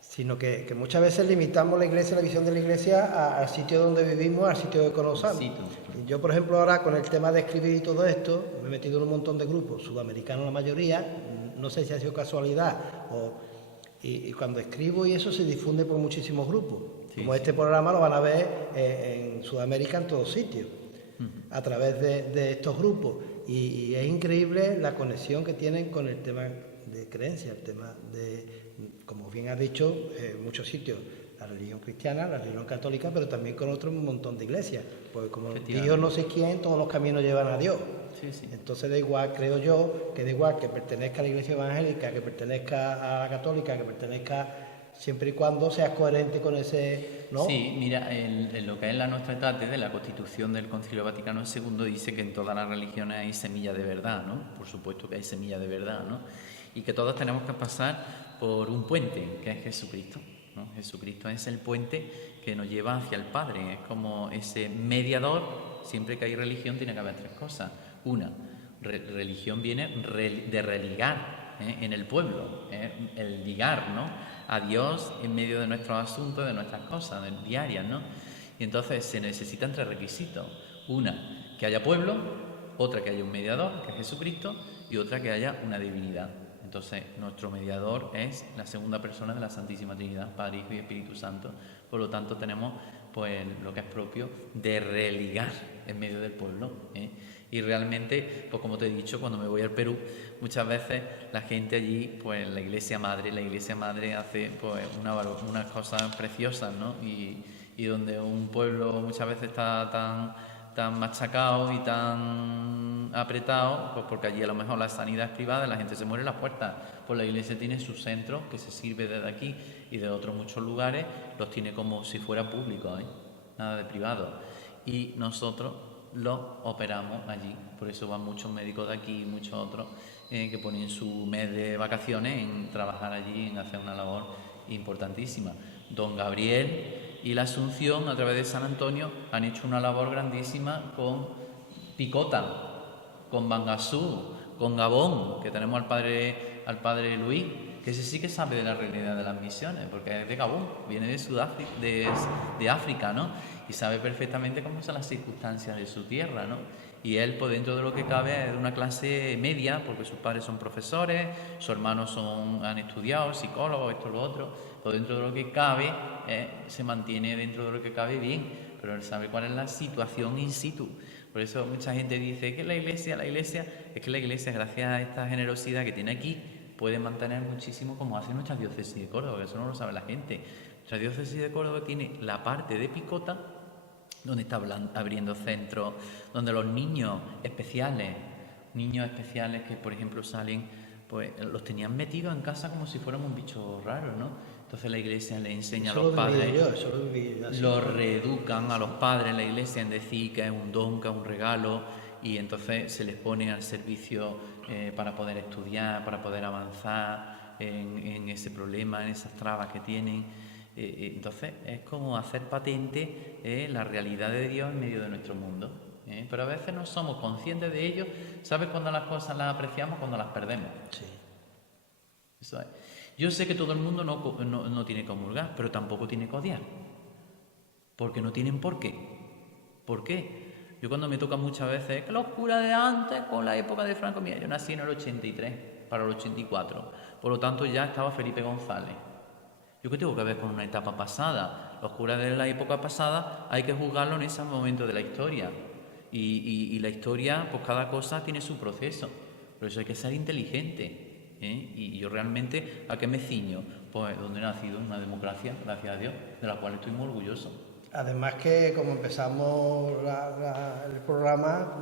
sino que muchas veces limitamos la iglesia, la visión de la iglesia al sitio donde vivimos, al sitio que conocemos. Sí, yo, por ejemplo, ahora con el tema de escribir y todo esto, me he metido en un montón de grupos, sudamericanos la mayoría, no sé si ha sido casualidad y cuando escribo y eso se difunde por muchísimos grupos. Como este programa lo van a ver en Sudamérica en todos sitios, a través de estos grupos. Y es increíble la conexión que tienen con el tema de creencia, el tema de, como bien has dicho, en muchos sitios, la religión cristiana, la religión católica, pero también con otro montón de iglesias. Porque como Dios no sé quién, todos los caminos llevan a Dios. Sí. Entonces da igual, creo yo, que da igual que pertenezca a la iglesia evangélica, que pertenezca a la católica, que pertenezca... siempre y cuando seas coherente con ese, ¿no? Sí, mira, en lo que es la nuestra etapa de la Constitución del Concilio Vaticano II dice que en todas las religiones hay semillas de verdad, ¿no? Por supuesto que hay semillas de verdad, ¿no? Y que todos tenemos que pasar por un puente, que es Jesucristo, ¿no? Jesucristo es el puente que nos lleva hacia el Padre, es como ese mediador. Siempre que hay religión tiene que haber tres cosas. Una, religión viene de religar en el pueblo, el ligar, ¿no? A Dios en medio de nuestros asuntos, de nuestras cosas diarias, ¿no? Y entonces se necesitan tres requisitos. Una, que haya pueblo; otra, que haya un mediador, que es Jesucristo; y otra, que haya una divinidad. Entonces, nuestro mediador es la segunda persona de la Santísima Trinidad, Padre, Hijo y Espíritu Santo. Por lo tanto, tenemos pues lo que es propio de religar en medio del pueblo, ¿eh? Y realmente, pues como te he dicho, cuando me voy al Perú, muchas veces la gente allí, pues la iglesia madre hace pues unas cosas preciosas, ¿no? Y donde un pueblo muchas veces está tan machacado y tan apretado, pues porque allí a lo mejor la sanidad es privada y la gente se muere en las puertas. Pues la iglesia tiene sus centros que se sirve desde aquí y de otros muchos lugares, los tiene como si fuera público, ¿eh? Nada de privado. Y nosotros los operamos allí. Por eso van muchos médicos de aquí y muchos otros que ponen su mes de vacaciones en trabajar allí, en hacer una labor importantísima. Don Gabriel y la Asunción, a través de San Antonio, han hecho una labor grandísima con Picota, con Bangasú, con Gabón, que tenemos al padre Luis, que ese sí que sabe de la realidad de las misiones, porque es de Gabón, viene de Sudáfrica, de África, ¿no? Y sabe perfectamente cómo son las circunstancias de su tierra, ¿no? Y él, pues dentro de lo que cabe, es de una clase media, porque sus padres son profesores, sus hermanos han estudiado, psicólogos, esto, lo otro, pues dentro de lo que cabe, se mantiene dentro de lo que cabe bien, pero él sabe cuál es la situación in situ. Por eso mucha gente dice que la iglesia, es que la iglesia, gracias a esta generosidad que tiene aquí, puede mantener muchísimo como hace nuestra diócesis de Córdoba, que eso no lo sabe la gente. Nuestra diócesis de Córdoba tiene la parte de Picota, donde está abriendo centros, donde los niños especiales que por ejemplo salen, pues los tenían metidos en casa como si fuéramos un bicho raro, ¿no? Entonces la iglesia le enseña a los padres, los reeducan a los padres, la iglesia en decir que es un don, que es un regalo, y entonces se les pone al servicio para poder estudiar, para poder avanzar en ese problema, en esas trabas que tienen. Entonces es como hacer patente la realidad de Dios en medio de nuestro mundo. Pero a veces no somos conscientes de ello. ¿Sabes cuando las cosas las apreciamos? Cuando las perdemos. Sí. Eso es. Yo sé que todo el mundo no tiene que comulgar, pero tampoco tiene que odiar. Porque no tienen por qué. ¿Por qué? Yo cuando me toca muchas veces, que los curas de antes, con la época de Franco, mira, yo nací en el 83, para el 84. Por lo tanto ya estaba Felipe González. ¿Yo qué tengo que ver con una etapa pasada? Los curas de la época pasada hay que juzgarlo en ese momento de la historia. Y la historia, pues cada cosa tiene su proceso. Por eso hay que ser inteligente. Y yo realmente, ¿a qué me ciño? Pues donde he nacido, en una democracia, gracias a Dios, de la cual estoy muy orgulloso. Además que como empezamos el programa,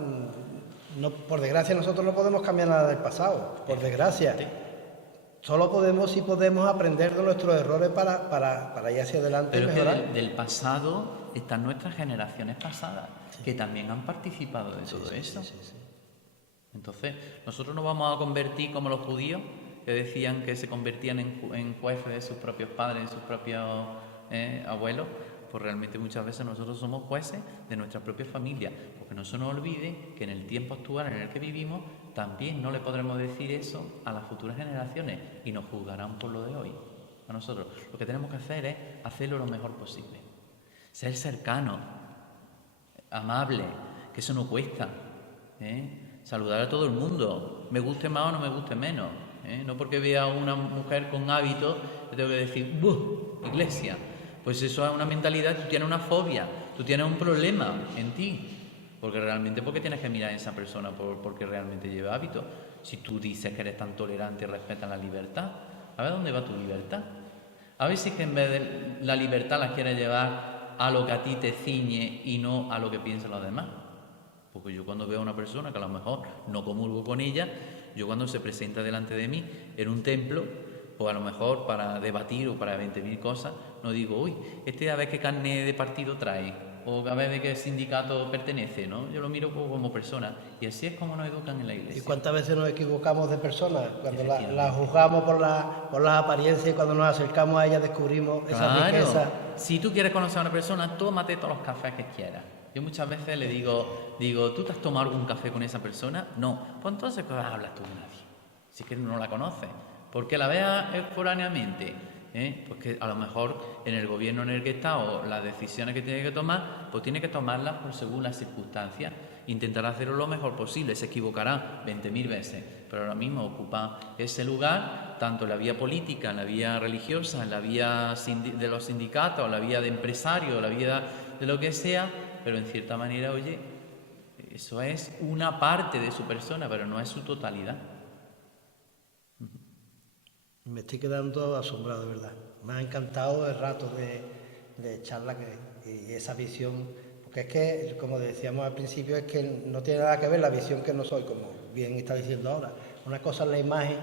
por desgracia nosotros no podemos cambiar nada del pasado, por desgracia. Solo podemos aprender de nuestros errores para ir hacia adelante. Pero y mejorar. Es que del pasado están nuestras generaciones pasadas, sí, que también han participado de todo eso. Sí. Entonces, nosotros nos vamos a convertir como los judíos, que decían que se convertían en jueces de sus propios padres, de sus propios abuelos. Pues realmente muchas veces nosotros somos jueces de nuestra propia familia, porque no se nos olvide que en el tiempo actual en el que vivimos también no le podremos decir eso a las futuras generaciones y nos juzgarán por lo de hoy. A nosotros lo que tenemos que hacer es hacerlo lo mejor posible, ser cercano, amable, que eso no cuesta, saludar a todo el mundo, me guste más o no me guste menos, no porque vea a una mujer con hábito le tengo que decir ¡buh! Iglesia. Pues eso es una mentalidad, tú tienes una fobia, tú tienes un problema en ti. Porque realmente, ¿por qué tienes que mirar a esa persona? Porque realmente lleva hábito. Si tú dices que eres tan tolerante y respetas la libertad, a ver dónde va tu libertad. A ver si es que en vez de la libertad la quieres llevar a lo que a ti te ciñe y no a lo que piensan los demás. Porque yo cuando veo a una persona que a lo mejor no comulgo con ella, yo cuando se presenta delante de mí en un templo, o a lo mejor para debatir o para 20.000 cosas, no digo, uy, a ver qué carnet de partido trae, o a ver de qué sindicato pertenece, ¿no? Yo lo miro como persona, y así es como nos educan en la iglesia. ¿Y cuántas veces nos equivocamos de personas? Cuando la juzgamos por las apariencias y cuando nos acercamos a ella descubrimos esa riqueza. Si tú quieres conocer a una persona, tómate todos los cafés que quieras. Yo muchas veces le digo, ¿tú te has tomado algún café con esa persona? No. Pues entonces, ¿qué hablas tú de nadie? Si es que no la conoces. Porque la veas foráneamente, porque a lo mejor en el gobierno en el que está o las decisiones que tiene que tomar, pues tiene que tomarlas según las circunstancias. Intentará hacerlo lo mejor posible, se equivocará 20.000 veces, pero ahora mismo ocupa ese lugar, tanto en la vía política, en la vía religiosa, en la vía de los sindicatos, en la vía de empresarios, en la vía de lo que sea, pero en cierta manera, oye, eso es una parte de su persona, pero no es su totalidad. Me estoy quedando asombrado, de verdad. Me ha encantado el rato de charla y esa visión, porque es que, como decíamos al principio, es que no tiene nada que ver la visión que no soy, como bien está diciendo ahora. Una cosa es la imagen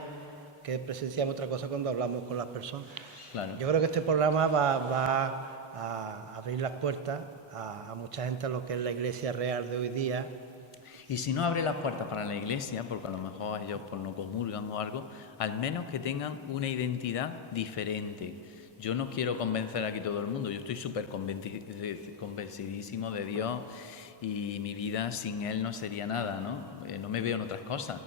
que presenciamos, otra cosa cuando hablamos con las personas. Claro. Yo creo que este programa va a abrir las puertas a mucha gente a lo que es la iglesia real de hoy día. Y si no abre las puertas para la iglesia, porque a lo mejor ellos pues, no comulgan o algo, al menos que tengan una identidad diferente. Yo no quiero convencer aquí a todo el mundo, yo estoy súper convencidísimo de Dios y mi vida sin Él no sería nada, ¿no? No me veo en otras cosas.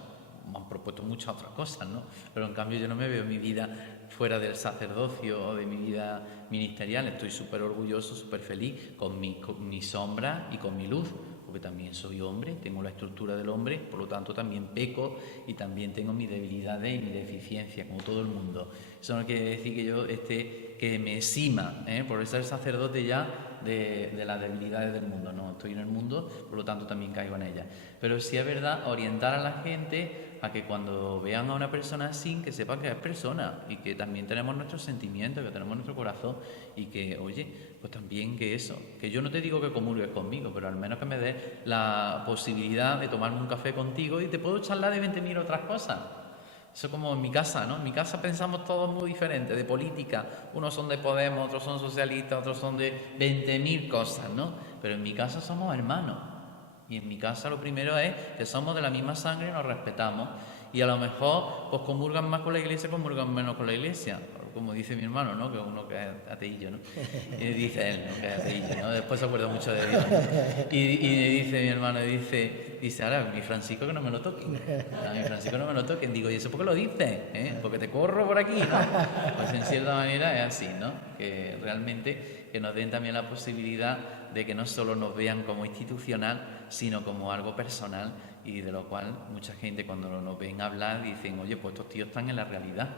Me han propuesto muchas otras cosas, ¿no? Pero en cambio yo no me veo mi vida fuera del sacerdocio o de mi vida ministerial. Estoy súper orgulloso, súper feliz con mi sombra y con mi luz, porque también soy hombre, tengo la estructura del hombre, por lo tanto también peco y también tengo mis debilidades y mi deficiencia, como todo el mundo. Eso no quiere decir que yo que me exima, por ser sacerdote ya de las debilidades del mundo. No, estoy en el mundo, por lo tanto también caigo en ellas. Pero sí es verdad orientar a la gente a que cuando vean a una persona así, que sepan que es persona y que también tenemos nuestros sentimientos, que tenemos nuestro corazón y que, oye, pues también que eso, que yo no te digo que comulgues conmigo, pero al menos que me des la posibilidad de tomarme un café contigo y te puedo charlar de 20.000 otras cosas. Eso como en mi casa, ¿no? En mi casa pensamos todos muy diferentes, de política. Unos son de Podemos, otros son socialistas, otros son de 20.000 cosas, ¿no? Pero en mi casa somos hermanos. Y en mi casa lo primero es que somos de la misma sangre y nos respetamos. Y a lo mejor, pues comulgan más con la iglesia, comulgan menos con la iglesia. Como dice mi hermano, ¿no? Que uno que es ateillo, ¿no? Y dice él, ¿no? Que es ateillo, ¿no? Después se acuerda mucho de Dios, ¿no? Y dice mi hermano, dice, ahora, mi Francisco que no me lo toquen. A mi Francisco no me lo toquen. Digo, ¿y eso por qué lo dices? Porque te corro por aquí, ¿no? Pues en cierta manera es así, ¿no? Que realmente que nos den también la posibilidad de que no solo nos vean como institucional, sino como algo personal y de lo cual mucha gente cuando nos ven hablar dicen, oye, pues estos tíos están en la realidad.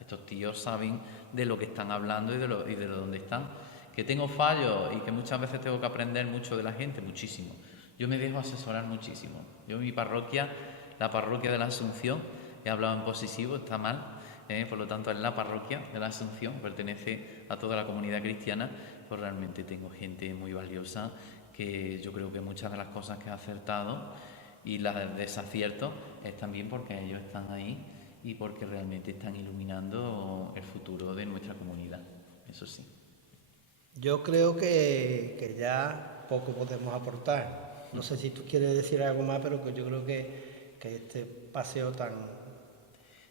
Estos tíos saben de lo que están hablando y de dónde están. Que tengo fallos y que muchas veces tengo que aprender mucho de la gente, muchísimo. Yo me dejo asesorar muchísimo. Yo en mi parroquia, la parroquia de la Asunción, he hablado en posesivo, está mal, por lo tanto es la parroquia de la Asunción, pertenece a toda la comunidad cristiana, pues realmente tengo gente muy valiosa que yo creo que muchas de las cosas que he acertado y las desaciertos es también porque ellos están ahí y porque realmente están iluminando el futuro de nuestra comunidad, eso sí. Yo creo que ya poco podemos aportar. No sé si tú quieres decir algo más, pero que yo creo que este paseo tan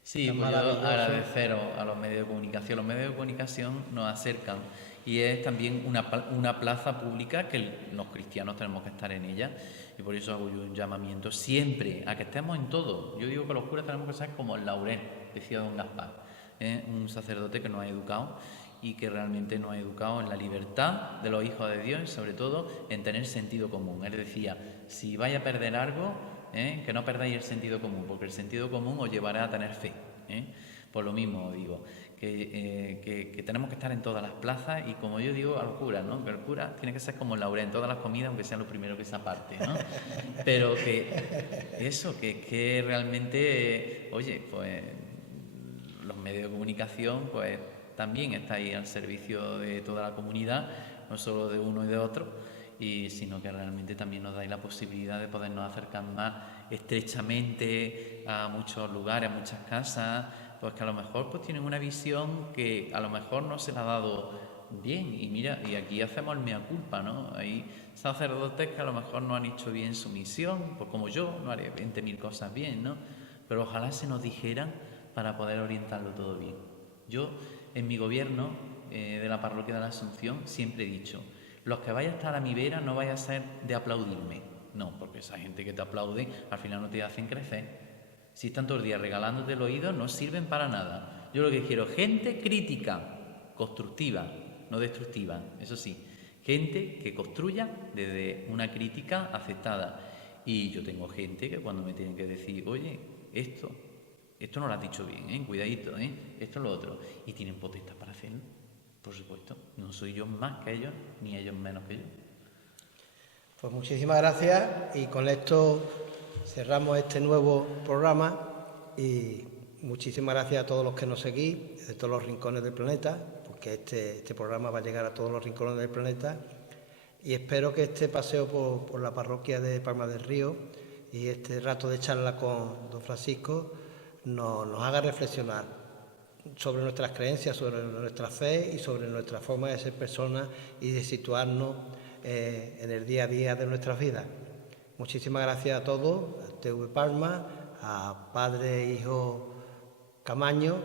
Sí, pues yo agradecer a los medios de comunicación. Los medios de comunicación nos acercan y es también una plaza pública que los cristianos tenemos que estar en ella y por eso hago yo un llamamiento siempre a que estemos en todo. Yo digo que los curas tenemos que ser como el laurel, decía don Gaspar, un sacerdote que nos ha educado y que realmente nos ha educado en la libertad de los hijos de Dios y sobre todo en tener sentido común. Él decía, si vais a perder algo, que no perdáis el sentido común, porque el sentido común os llevará a tener fe. Por lo mismo digo, que tenemos que estar en todas las plazas y como yo digo al cura, ¿no? Que el cura tiene que ser como el laurel en todas las comidas, aunque sea lo primero que se aparte, ¿no? Pero que realmente, oye, pues los medios de comunicación, pues también está ahí al servicio de toda la comunidad, no solo de uno y de otro, sino que realmente también nos dais la posibilidad de podernos acercar más estrechamente a muchos lugares, a muchas casas, pues que a lo mejor pues tienen una visión que a lo mejor no se la ha dado bien. Y mira, y aquí hacemos el mea culpa, ¿no? Hay sacerdotes que a lo mejor no han hecho bien su misión, pues como yo, no haré 20.000 cosas bien, ¿no? Pero ojalá se nos dijeran para poder orientarlo todo bien. Yo, en mi gobierno de la parroquia de la Asunción, siempre he dicho, los que vaya a estar a mi vera no vaya a ser de aplaudirme. No, porque esa gente que te aplaude al final no te hacen crecer. Si están todos los días regalándote el oído, no sirven para nada. Yo lo que quiero, gente crítica, constructiva, no destructiva, eso sí. Gente que construya desde una crítica aceptada. Y yo tengo gente que cuando me tienen que decir, oye, esto no lo has dicho bien, cuidadito, esto es lo otro. Y tienen potestad para hacerlo. Por supuesto, no soy yo más que ellos, ni ellos menos que yo. Pues muchísimas gracias y con esto cerramos este nuevo programa y muchísimas gracias a todos los que nos seguís de todos los rincones del planeta, porque este programa va a llegar a todos los rincones del planeta y espero que este paseo por la parroquia de Palma del Río y este rato de charla con don Francisco nos haga reflexionar sobre nuestras creencias, sobre nuestra fe y sobre nuestra forma de ser personas y de situarnos en el día a día de nuestras vidas. Muchísimas gracias a todos, a TV Palma, a Padre e Hijo Camaño,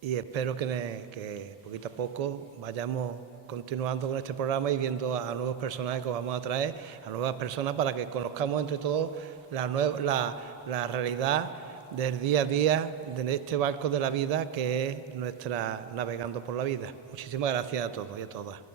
y espero que poquito a poco vayamos continuando con este programa y viendo a nuevos personajes que vamos a traer, a nuevas personas para que conozcamos entre todos la realidad del día a día de este barco de la vida que es nuestra Navegando por la Vida. Muchísimas gracias a todos y a todas.